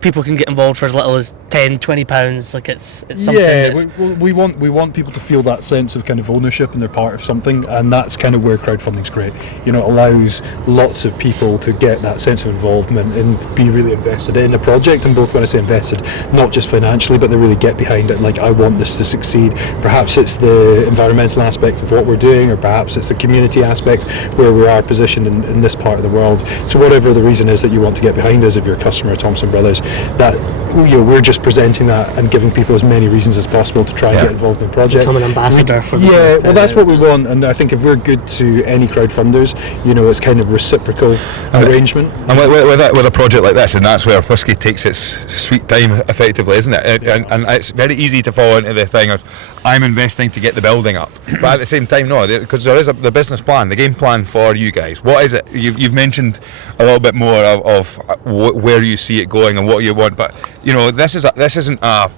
people can get involved for as little as £10-20. Like it's something. We want people to feel that sense of kind of ownership and they're part of something, and that's kind of where crowdfunding's great. It allows lots of people to get that sense of involvement and be really invested in a project. And both, when I say invested, not just financially, but they really get behind it. Like, I want this to succeed. Perhaps it's the environmental aspect of what we're doing, or perhaps it's the community aspect where we are positioned in this part of the world. So whatever the reason is that you want to get behind us, if you're a customer of Thompson Brothers, that we're just presenting that and giving people as many reasons as possible to try and get involved in the project. Become an ambassador for the well, that's what we want, and I think if we're good to any crowdfunders, it's kind of reciprocal arrangement. And with a project like this, and that's where whisky takes its sweet time, effectively, isn't it? And it's very easy to fall into the thing of, I'm investing to get the building up, but at the same time, no, because there is the business plan, the game plan for you guys. What is it? You've mentioned a little bit more of where you see it going and what you want, but this isn't a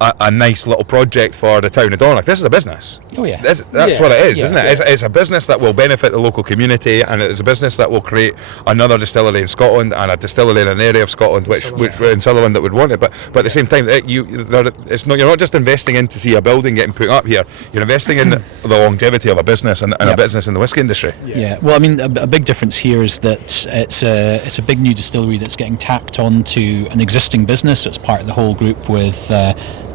a nice little project for the town of Dornoch. This is a business. Oh yeah. That's what it is, isn't it? It's a business that will benefit the local community, and it's a business that will create another distillery in Scotland and a distillery in an area of Scotland which in Sutherland that would want it. But at the same time, you're not just investing in to see a building getting put up here. You're investing in the longevity of a business and a business in the whisky industry. Yeah. Well, I mean, a big difference here is that it's a big new distillery that's getting tacked on to an existing business. It's part of the whole group with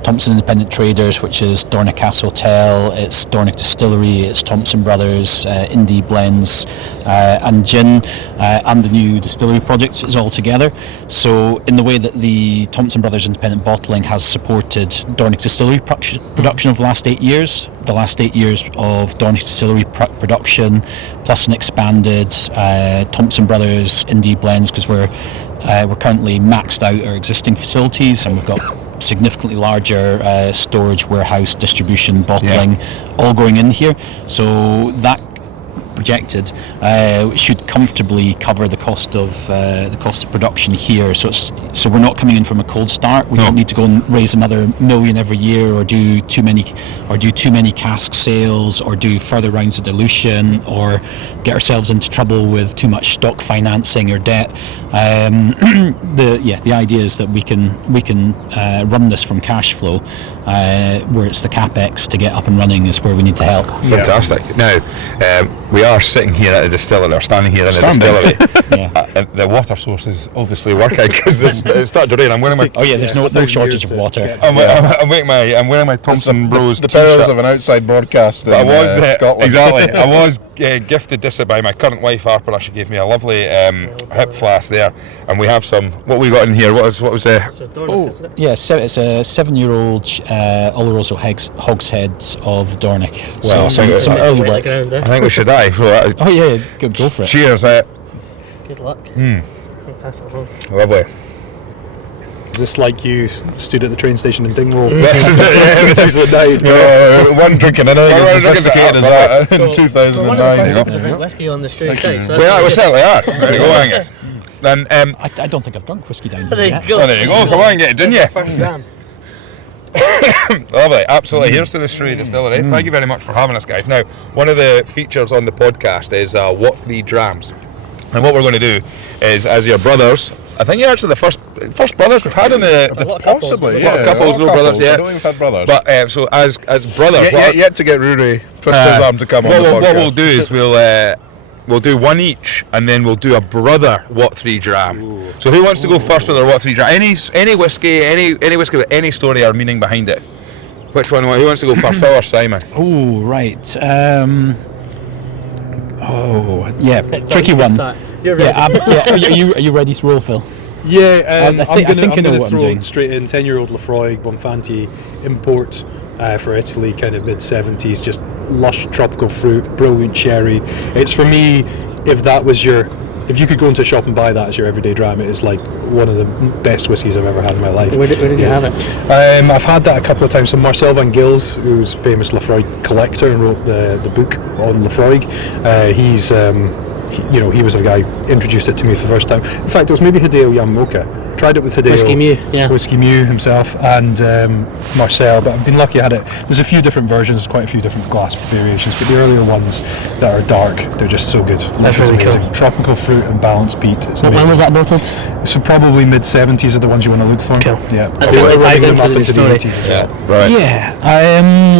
Thompson Independent Traders, which is Dornoch Castle Hotel, it's Dornoch Distillery, it's Thompson Bros, Indie Blends, and Gin, and the new distillery project is all together. So in the way that the Thompson Brothers Independent Bottling has supported Dornoch Distillery production of the last 8 years, the last 8 years of Dornoch Distillery production, plus an expanded Thompson Brothers Indie Blends, because we're currently maxed out our existing facilities, and we've got significantly larger storage, warehouse, distribution, bottling, all going in here. So that projected should comfortably cover the cost of production here. So we're not coming in from a cold start. We don't need to go and raise another $1 million every year, or do too many cask sales, or do further rounds of dilution, or get ourselves into trouble with too much stock financing or debt. The idea is that we can run this from cash flow, where it's the capex to get up and running is where we need the help. Fantastic. Now, we are sitting here at a distillery, or standing here in a distillery. And the water source is obviously working because it's starting to rain. I'm wearing my. There's no shortage of water. I'm wearing my Thompson Bros. The perils of an outside broadcast in Scotland. Exactly. I was gifted this by my current wife Harper. She gave me a lovely hip flask there, and we have some. What we got in here? What was there? It's a 7-year-old Oloroso hogshead of Dornoch. Well, some early work. I think we should dive. Oh yeah, go for it. Cheers. Good luck. I'll pass it along. Lovely. Is this like you stood at the train station in Dingwall? This is it. This is the night. One drinking in as sophisticated as that in 2009. Whiskey on the street. We certainly are. There you go, Angus. Then I don't think I've drunk whiskey down there yet. you go. There you go. Come on, get it, didn't you? First dram. Lovely, absolutely. Here's to the Stray Distillery. Thank you very much for having us, guys. Now, one of the features on the podcast is what 3 drams. And what we're going to do is, as your brothers, I think you're actually the first brothers we've had in the possibly, a lot of couples, no brothers yet. I don't think we've had brothers. But so as brothers, yet to get Rory twist his arm to come on the podcast. What we'll do is we'll do one each, and then we'll do a brother what 3 dram. Ooh. So who wants to go first with their what 3 dram? Any whiskey, any whiskey with any story or meaning behind it. Which one? Who wants to go first, Phill or Simon? Oh right. Tricky one. You're ready. Are you ready to roll, Phill? Yeah, I think I know what I'm doing. Straight in 10-year-old Lafroig Bonfanti import for Italy, kind of mid-70s, just lush tropical fruit, brilliant cherry. It's for me, if you could go into a shop and buy that as your everyday dram, it is like one of the best whiskies I've ever had in my life. Where did you have it? I've had that a couple of times. So Marcel van Gils, who's famous Lafroig collector and wrote the book on Lafroig, he was the guy who introduced it to me for the first time. In fact, it was maybe Hideo Yamamoka. Tried it with Hideo. Whiskey Mew himself and Marcel, but I've been lucky I had it. There's a few different versions, there's quite a few different glass variations, but the earlier ones that are dark, they're just so good. That's really amazing. cool. Tropical fruit and balanced peat. It's amazing. When was that bottled? So probably mid-70s are the ones you want to look for. Cool. Yeah. That's like 5 into the story. 80s as well. Right. Yeah,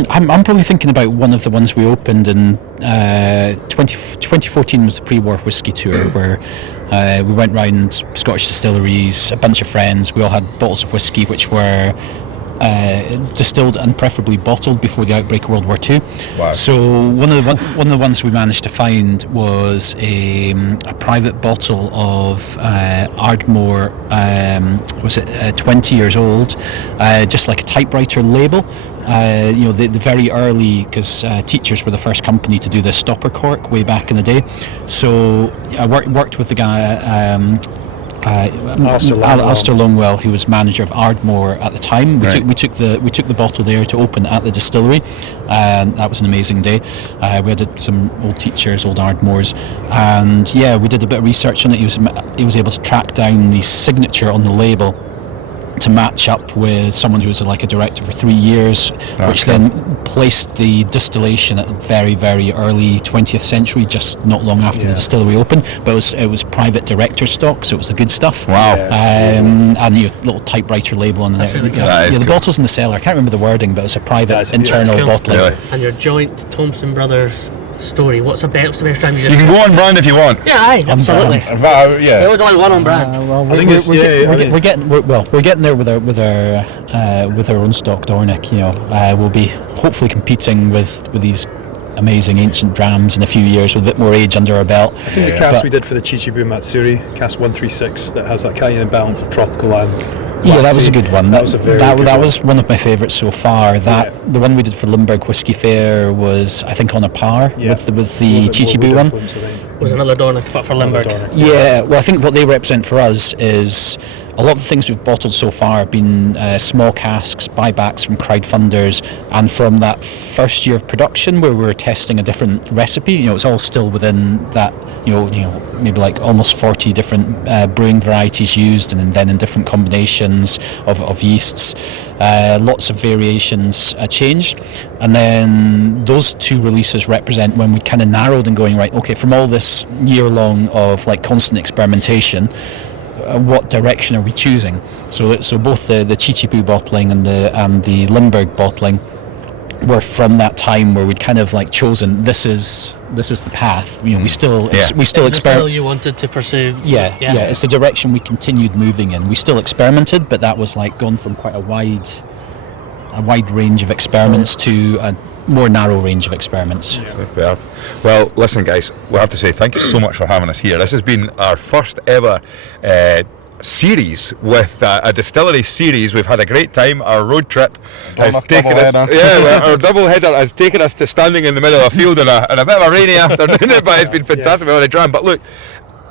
I'm probably thinking about one of the ones we opened in 2014 was the pre-war whiskey tour where we went round Scottish distilleries, a bunch of friends. We all had bottles of whiskey which were distilled and preferably bottled before the outbreak of World War II. Wow. So one of the ones we managed to find was a private bottle of Ardmore. Was it 20 years old? Just like a typewriter label. The very early, because teachers were the first company to do the stopper cork way back in the day. So I worked with the guy. Alistair Longwell, who was manager of Ardmore at the time. We took the bottle there to open at the distillery, and that was an amazing day. We had some old teachers, old Ardmores, and we did a bit of research on it. He was able to track down the signature on the label to match up with someone who was like a director for 3 years, which then placed the distillation at the very, very early 20th century, just not long after the distillery opened. But it was private director stock, so it was the good stuff. Wow. And your little typewriter label on there. Really cool. The bottle's in the cellar. I can't remember the wording, but it was a private internal cool. bottling. Really? And your joint Thompson Brothers story. What's the best time you You can go on brand if you want. Yeah, aye, absolutely. Yeah. There was only one on brand. I think we're getting there with our own stock Dornoch. You know, we'll be hopefully competing with these amazing ancient drams in a few years with a bit more age under our belt. I think the cast we did for the Chichibu Matsuri, cast 136, that has that kind of balance of tropical and yeah, that was a good one. That was one of my favourites so far. The one we did for Limburg Whisky Fair was, I think, on a par with the Chichibu one. Was another Dornoch, but for Limburg. Yeah, well, I think what they represent for us is a lot of the things we've bottled so far have been small casks, buybacks from crowdfunders, and from that first year of production where we were testing a different recipe. You know, it's all still within that. You know, maybe like almost 40 different brewing varieties used, and then in different combinations of yeasts. Lots of variations changed, and then those two releases represent when we kind of narrowed and going, right, okay, from all this year long of like constant experimentation, what direction are we choosing? So both the Chichibu bottling and the Limburg bottling were from that time where we'd kind of like chosen this is the path. You know, we still experiment. You wanted to pursue. Yeah. It's the direction we continued moving in. We still experimented, but that was like gone from quite a wide range of experiments to a more narrow range of experiments. Superb. Well, listen, guys, we have to say thank you so much for having us here. This has been our first ever series with a distillery series. We've had a great time. Our road trip has taken us. Our double header has taken us to standing in the middle of a field in a bit of a rainy afternoon, but it's been fantastic. We had a dram. But look,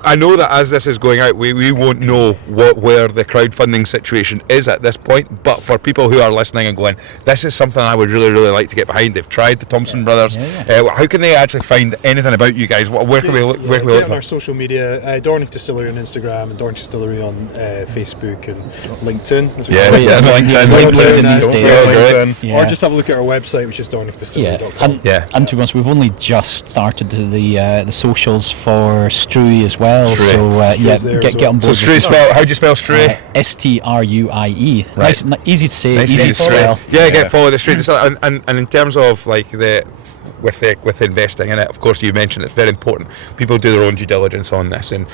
I know that as this is going out, we won't know where the crowdfunding situation is at this point, but for people who are listening and going, this is something I would really, really like to get behind. They've tried the Thompson Brothers. How can they actually find anything about you guys? Where can we look? Where can we look on our social media, Dornoch Distillery on Instagram and Dornoch Distillery on Facebook and LinkedIn. LinkedIn these days. Or just have a look at our website, which is dornochdistillery.com. And to be honest, we've only just started the socials for Strui as well. So get on board. So Strui spell, how do you spell Strui? Struie. Right. Nice, easy to say, easy to spell. Get follow the Strui. And in terms of like with investing in it, of course, you mentioned it's very important. People do their own due diligence on this, and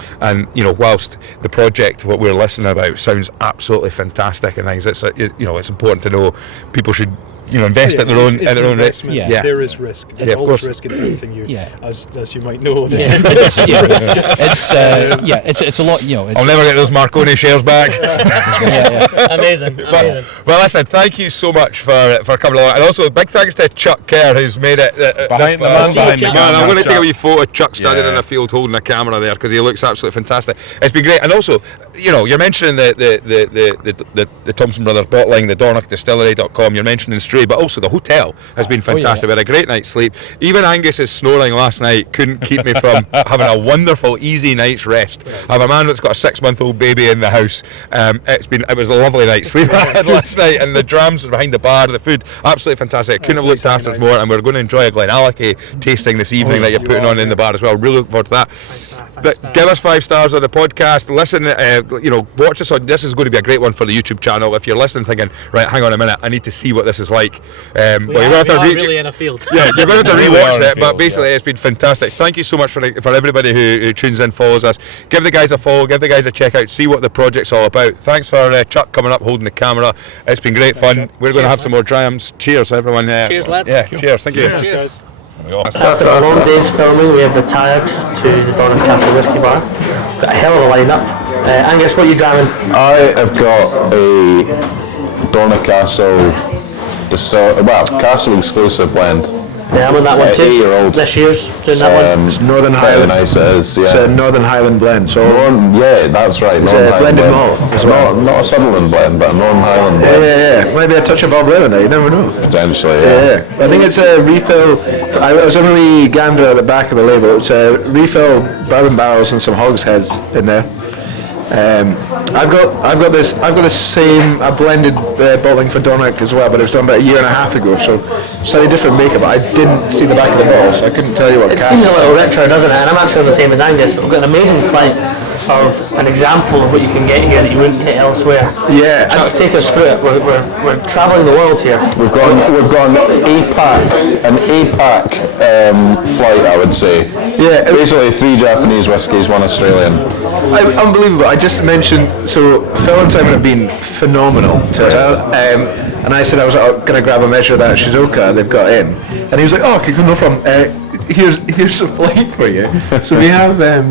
you know, whilst the project what we're listening about sounds absolutely fantastic and things, it's it's important to know people should invest at their own risk. There is risk. There's always risk in everything you, as you might know. It's a lot. I'll never get those Marconi shares back. Amazing. Well, listen, thank you so much for coming along, and also big thanks to Chuck Kerr who's made it behind the man. I'm going to take a wee photo of Chuck standing in a field holding a camera there because he looks absolutely fantastic. It's been great, and also you're mentioning the Thompson Brothers bottling, the DornochDistillery.com. You're mentioning Strui, but also the hotel has been fantastic. We had a great night's sleep. Even Angus's snoring last night couldn't keep me from having a wonderful, easy night's rest. I have a man that's got a 6-month-old baby in the house. It was a lovely night's sleep I had last night, and the drams behind the bar, the food, absolutely fantastic. I couldn't have looked after it more, and we're going to enjoy a Glenallachie tasting this evening that you're putting on in the bar as well. Really looking forward to that. But give us 5 stars on the podcast. Listen, watch us on. This is going to be a great one for the YouTube channel. If you're listening, thinking, right, hang on a minute, I need to see what this is like. We are really in a field. Yeah, you're going to have to rewatch it. But basically, it's been fantastic. Thank you so much for everybody who tunes in, follows us. Give the guys a follow, give the guys a check out, see what the project's all about. Thanks for Chuck coming up, holding the camera. It's been great fun. We're going to have some more drams. Cheers, everyone. Cheers, lads. Yeah, cheers. Thank you. Cheers. After a long day's filming, we have retired to the Dornoch Castle Whisky Bar. Got a hell of a lineup. Angus, what are you grabbing? I have got a Dornoch Castle Castle exclusive blend. Yeah, I'm on that one too. 8-year-old. This year's doing that one. It's Northern Very Highland. nice it is, yeah. It's a Northern Highland blend. So that's right. It's Northern a blended Highland malt blend. as well. Not a Sutherland blend, but a Northern Highland blend. Yeah. Maybe a touch of Bob Lane in there, you never know. Potentially, yeah. I think it's a refill. I was having a wee gander at the back of the label. It's a refill bourbon barrels and some hogsheads in there. I've got this same blended bottling for Dornoch as well, but it was done about a year and a half ago, so slightly different makeup. But I didn't see the back of the bottle, so I couldn't tell you what It cask. seems a little richer, doesn't it? And I'm actually the same as Angus, but we've got an amazing flight of an example of what you can get here that you wouldn't get elsewhere. Yeah. Chuck, take us through it. We're travelling the world here. We've got an APAC flight, I would say. Yeah, Basically 3 Japanese whiskies, 1 Australian. Unbelievable. I just mentioned, so Phill and Simon have been phenomenal to us. And I said I was going to grab a measure of that Shizuoka they've got in. And he was like, oh, okay, no problem. Here's a flight for you. So we have a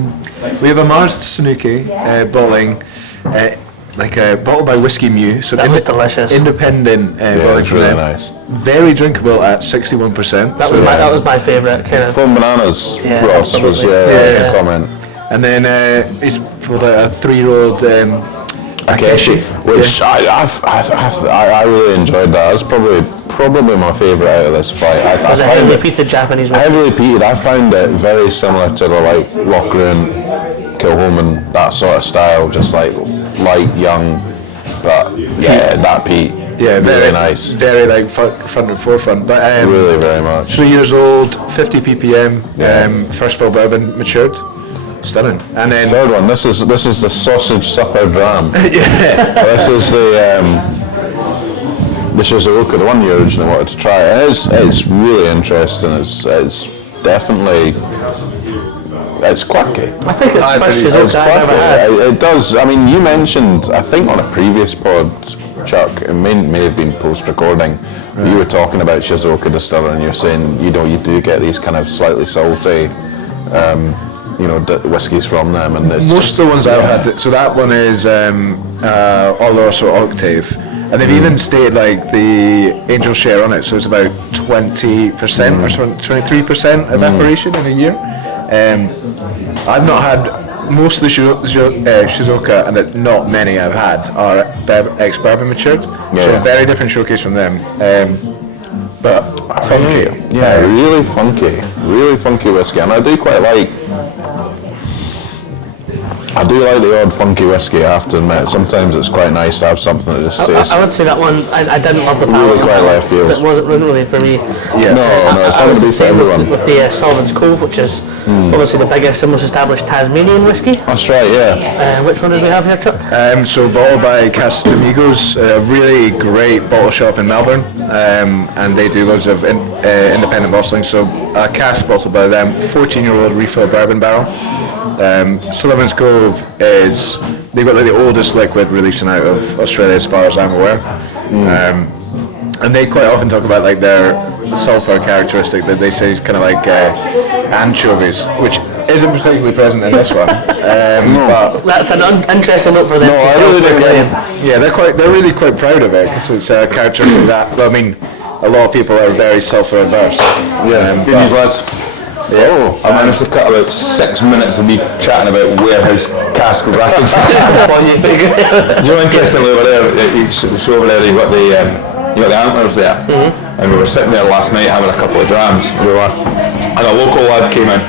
Mars Tsunuki bottling, bottled by Whiskey Mew. So That was delicious. Independent bottling it's from really them. nice. Very drinkable at 61%. That was my favourite kind of. Foam Bananas, Yeah, Ross, was absolutely. a comment. And then he's pulled out a 3-year-old Akeshi, Which I really enjoyed that. That's probably my favourite out of this flight. I Was it found heavily it peated Japanese whiskey? heavily peated. I found it very similar to the like Lochroon, Kilholman, that sort of style, just like light, young, but yeah, that peat. Yeah, very nice. Very like front and forefront. But Really, very much. 3 years old, 50 ppm, first fill bourbon, matured. Stunning. And then Third one. This is the sausage supper dram. yeah, This is the Shizuoka, the one you originally wanted to try. And it's really interesting. It's definitely quirky. I think it's the first It's Shizuoka I've ever had. quirky. It does. I mean, you mentioned, I think on a previous pod, Chuck, it may have been post-recording, you were talking about Shizuoka Distillery and you're saying, you do get these kind of slightly salty, whiskies from them. And it's most of the ones I've had. So that one is Oloroso Octave, and they've even stated like the angel share on it. So it's about 20% or 23% evaporation in a year. I've not had most of the Shizuoka, and not many I've had are ex-bourbon matured. So a very different showcase from them. But funky. Yeah, really funky whiskey, and I do like the odd funky whiskey, I have to admit. Sometimes it's quite nice to have something that just tastes. I would say that one, I didn't love the palate. Really quite left field. It wasn't really for me. Yeah. No, it's not going to be for everyone. With the Sullivan's Cove, which is obviously the biggest and most established Tasmanian whiskey. That's right, yeah. Which one did we have here, Chuck? So bottled by Casamigos, a really great bottle shop in Melbourne, and they do loads of independent bottling. So a cask bottled by them, 14-year-old refill bourbon barrel. Sullivan's Cove they've got like the oldest liquid releasing out of Australia as far as I'm aware. And they quite often talk about like their sulfur characteristic that they say is kind of like anchovies, which isn't particularly present in this one. But That's an interesting note for them to I sell really for don't Graham. yeah, they're really quite proud of it because it's a characteristic that, well, I mean, a lot of people are very sulfur adverse. Yeah, good news, lads. I managed to cut about 6 minutes of me chatting about warehouse cask rackets. Interestingly over there, over there, you've got the antlers there. And we were sitting there last night having a couple of drams. And a local lad came in.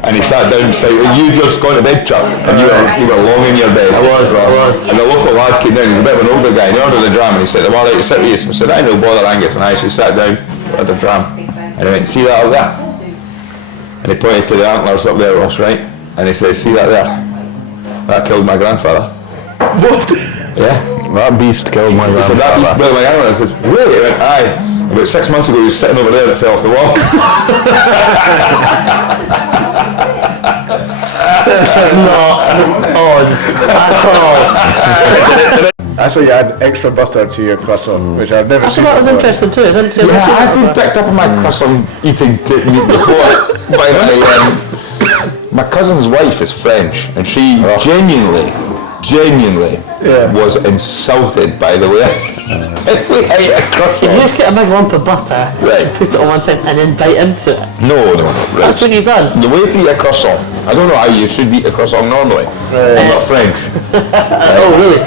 And he sat down beside you. Just gone to bed, Chuck, and you were long in your bed. I was. And the local lad came down. He's a bit of an older guy. And he ordered the dram, and he said, "Well, right, sit with you." I said, "I no bother, Angus." And I actually sat down at the dram, and he went, "See that up there?" And he pointed to the antlers up there, Ross, right? And he says, "See that there? That killed my grandfather." What? Yeah. That beast killed my He said, "That beast killed my grandfather." I says, "Really?" He went, "Aye. About 6 months ago, he was sitting over there and it fell off the wall." Not odd at all. I saw you add extra butter to your croissant, which I've never I seen thought that was before. interesting too. I didn't see Yeah, I've been picked up on my croissant eating technique before by my cousin's wife is French, and she genuinely was insulted by the way we ate a If croissant. you just get a big lump of butter, Right. put it on one side, and then bite into it. No. That's what you've done. The way to eat a croissant, I don't know how you should eat a croissant normally. I'm not French. Oh, really?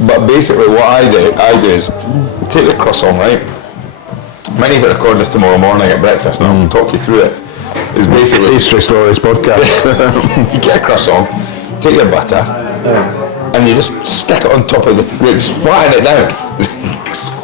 But basically what I do is take the croissant, right? Might need to record this tomorrow morning at breakfast and I'll talk you through it. It's basically History Stories podcast. You get a croissant, take your butter, and you just stick it on top of just flatten it down.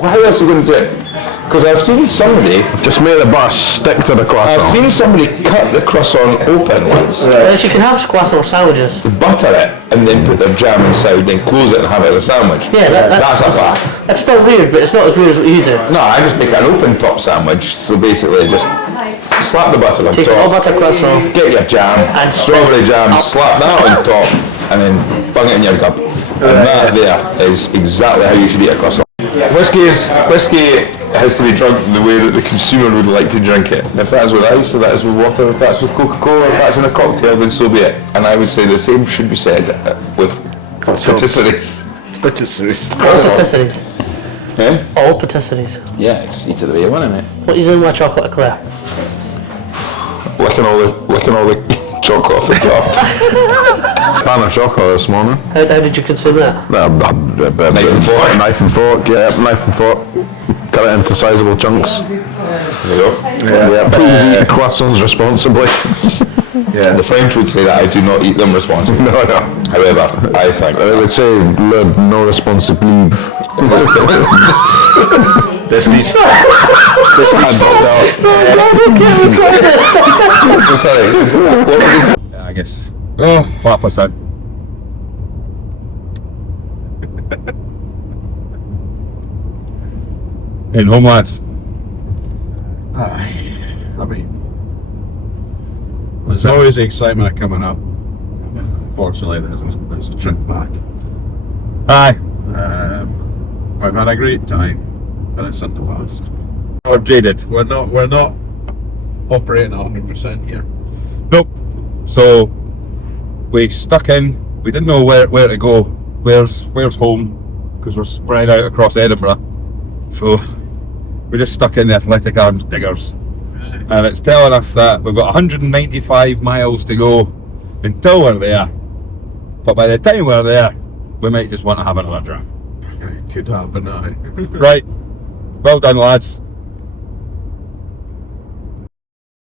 How else are you going to do it? Because I've seen somebody Just make the butter stick to the croissant. I've seen somebody cut the croissant open once, Yes, you can have croissant sandwiches. butter it, and then put their jam inside, then close it and have it as a sandwich. Yeah, that's a fact. That's still weird, but it's not as weird as what you do. No, I just make an open top sandwich. So basically, just slap the butter on Take all top, butter croissant. get your jam, And strawberry jam, up. slap that on top, and then bung it in your cup. And that there is exactly how you should eat a croissant. Whiskey has to be drunk the way that the consumer would like to drink it. If that's with ice, if that's with water, if that's with Coca-Cola, if that's in a cocktail, then so be it. And I would say the same should be said with patisseries. Patisseries. All patisseries. Eh? All patisseries. Yeah, just eat it the way you want, innit? What are you doing with chocolate eclair? Licking all the chocolate off the top. Pan of chocolate this morning. How did you consume that? Knife and fork. Knife and fork, yeah, knife and fork. Cut it into sizable chunks. There you go. Yeah, please eat croissants responsibly. Yeah, the French would say that I do not eat them responsibly. No. However, I think They would say, no responsibly. This needs to stop. Sorry, what was it? I guess. Oh, 5%. In home lads. I mean, there's always the excitement of coming up. Unfortunately, there's a trip back. Aye. I've had a great time, but it's in the past. Or jaded. We're not operating 100% here. Nope. So we stuck in. We didn't know where to go. Where's home? Because we're spread out across Edinburgh. So we just stuck in the Athletic Arms Diggers, and it's telling us that we've got 195 miles to go until we're there. But by the time we're there, we might just want to have another drink. It could happen now. Right. Well done, lads.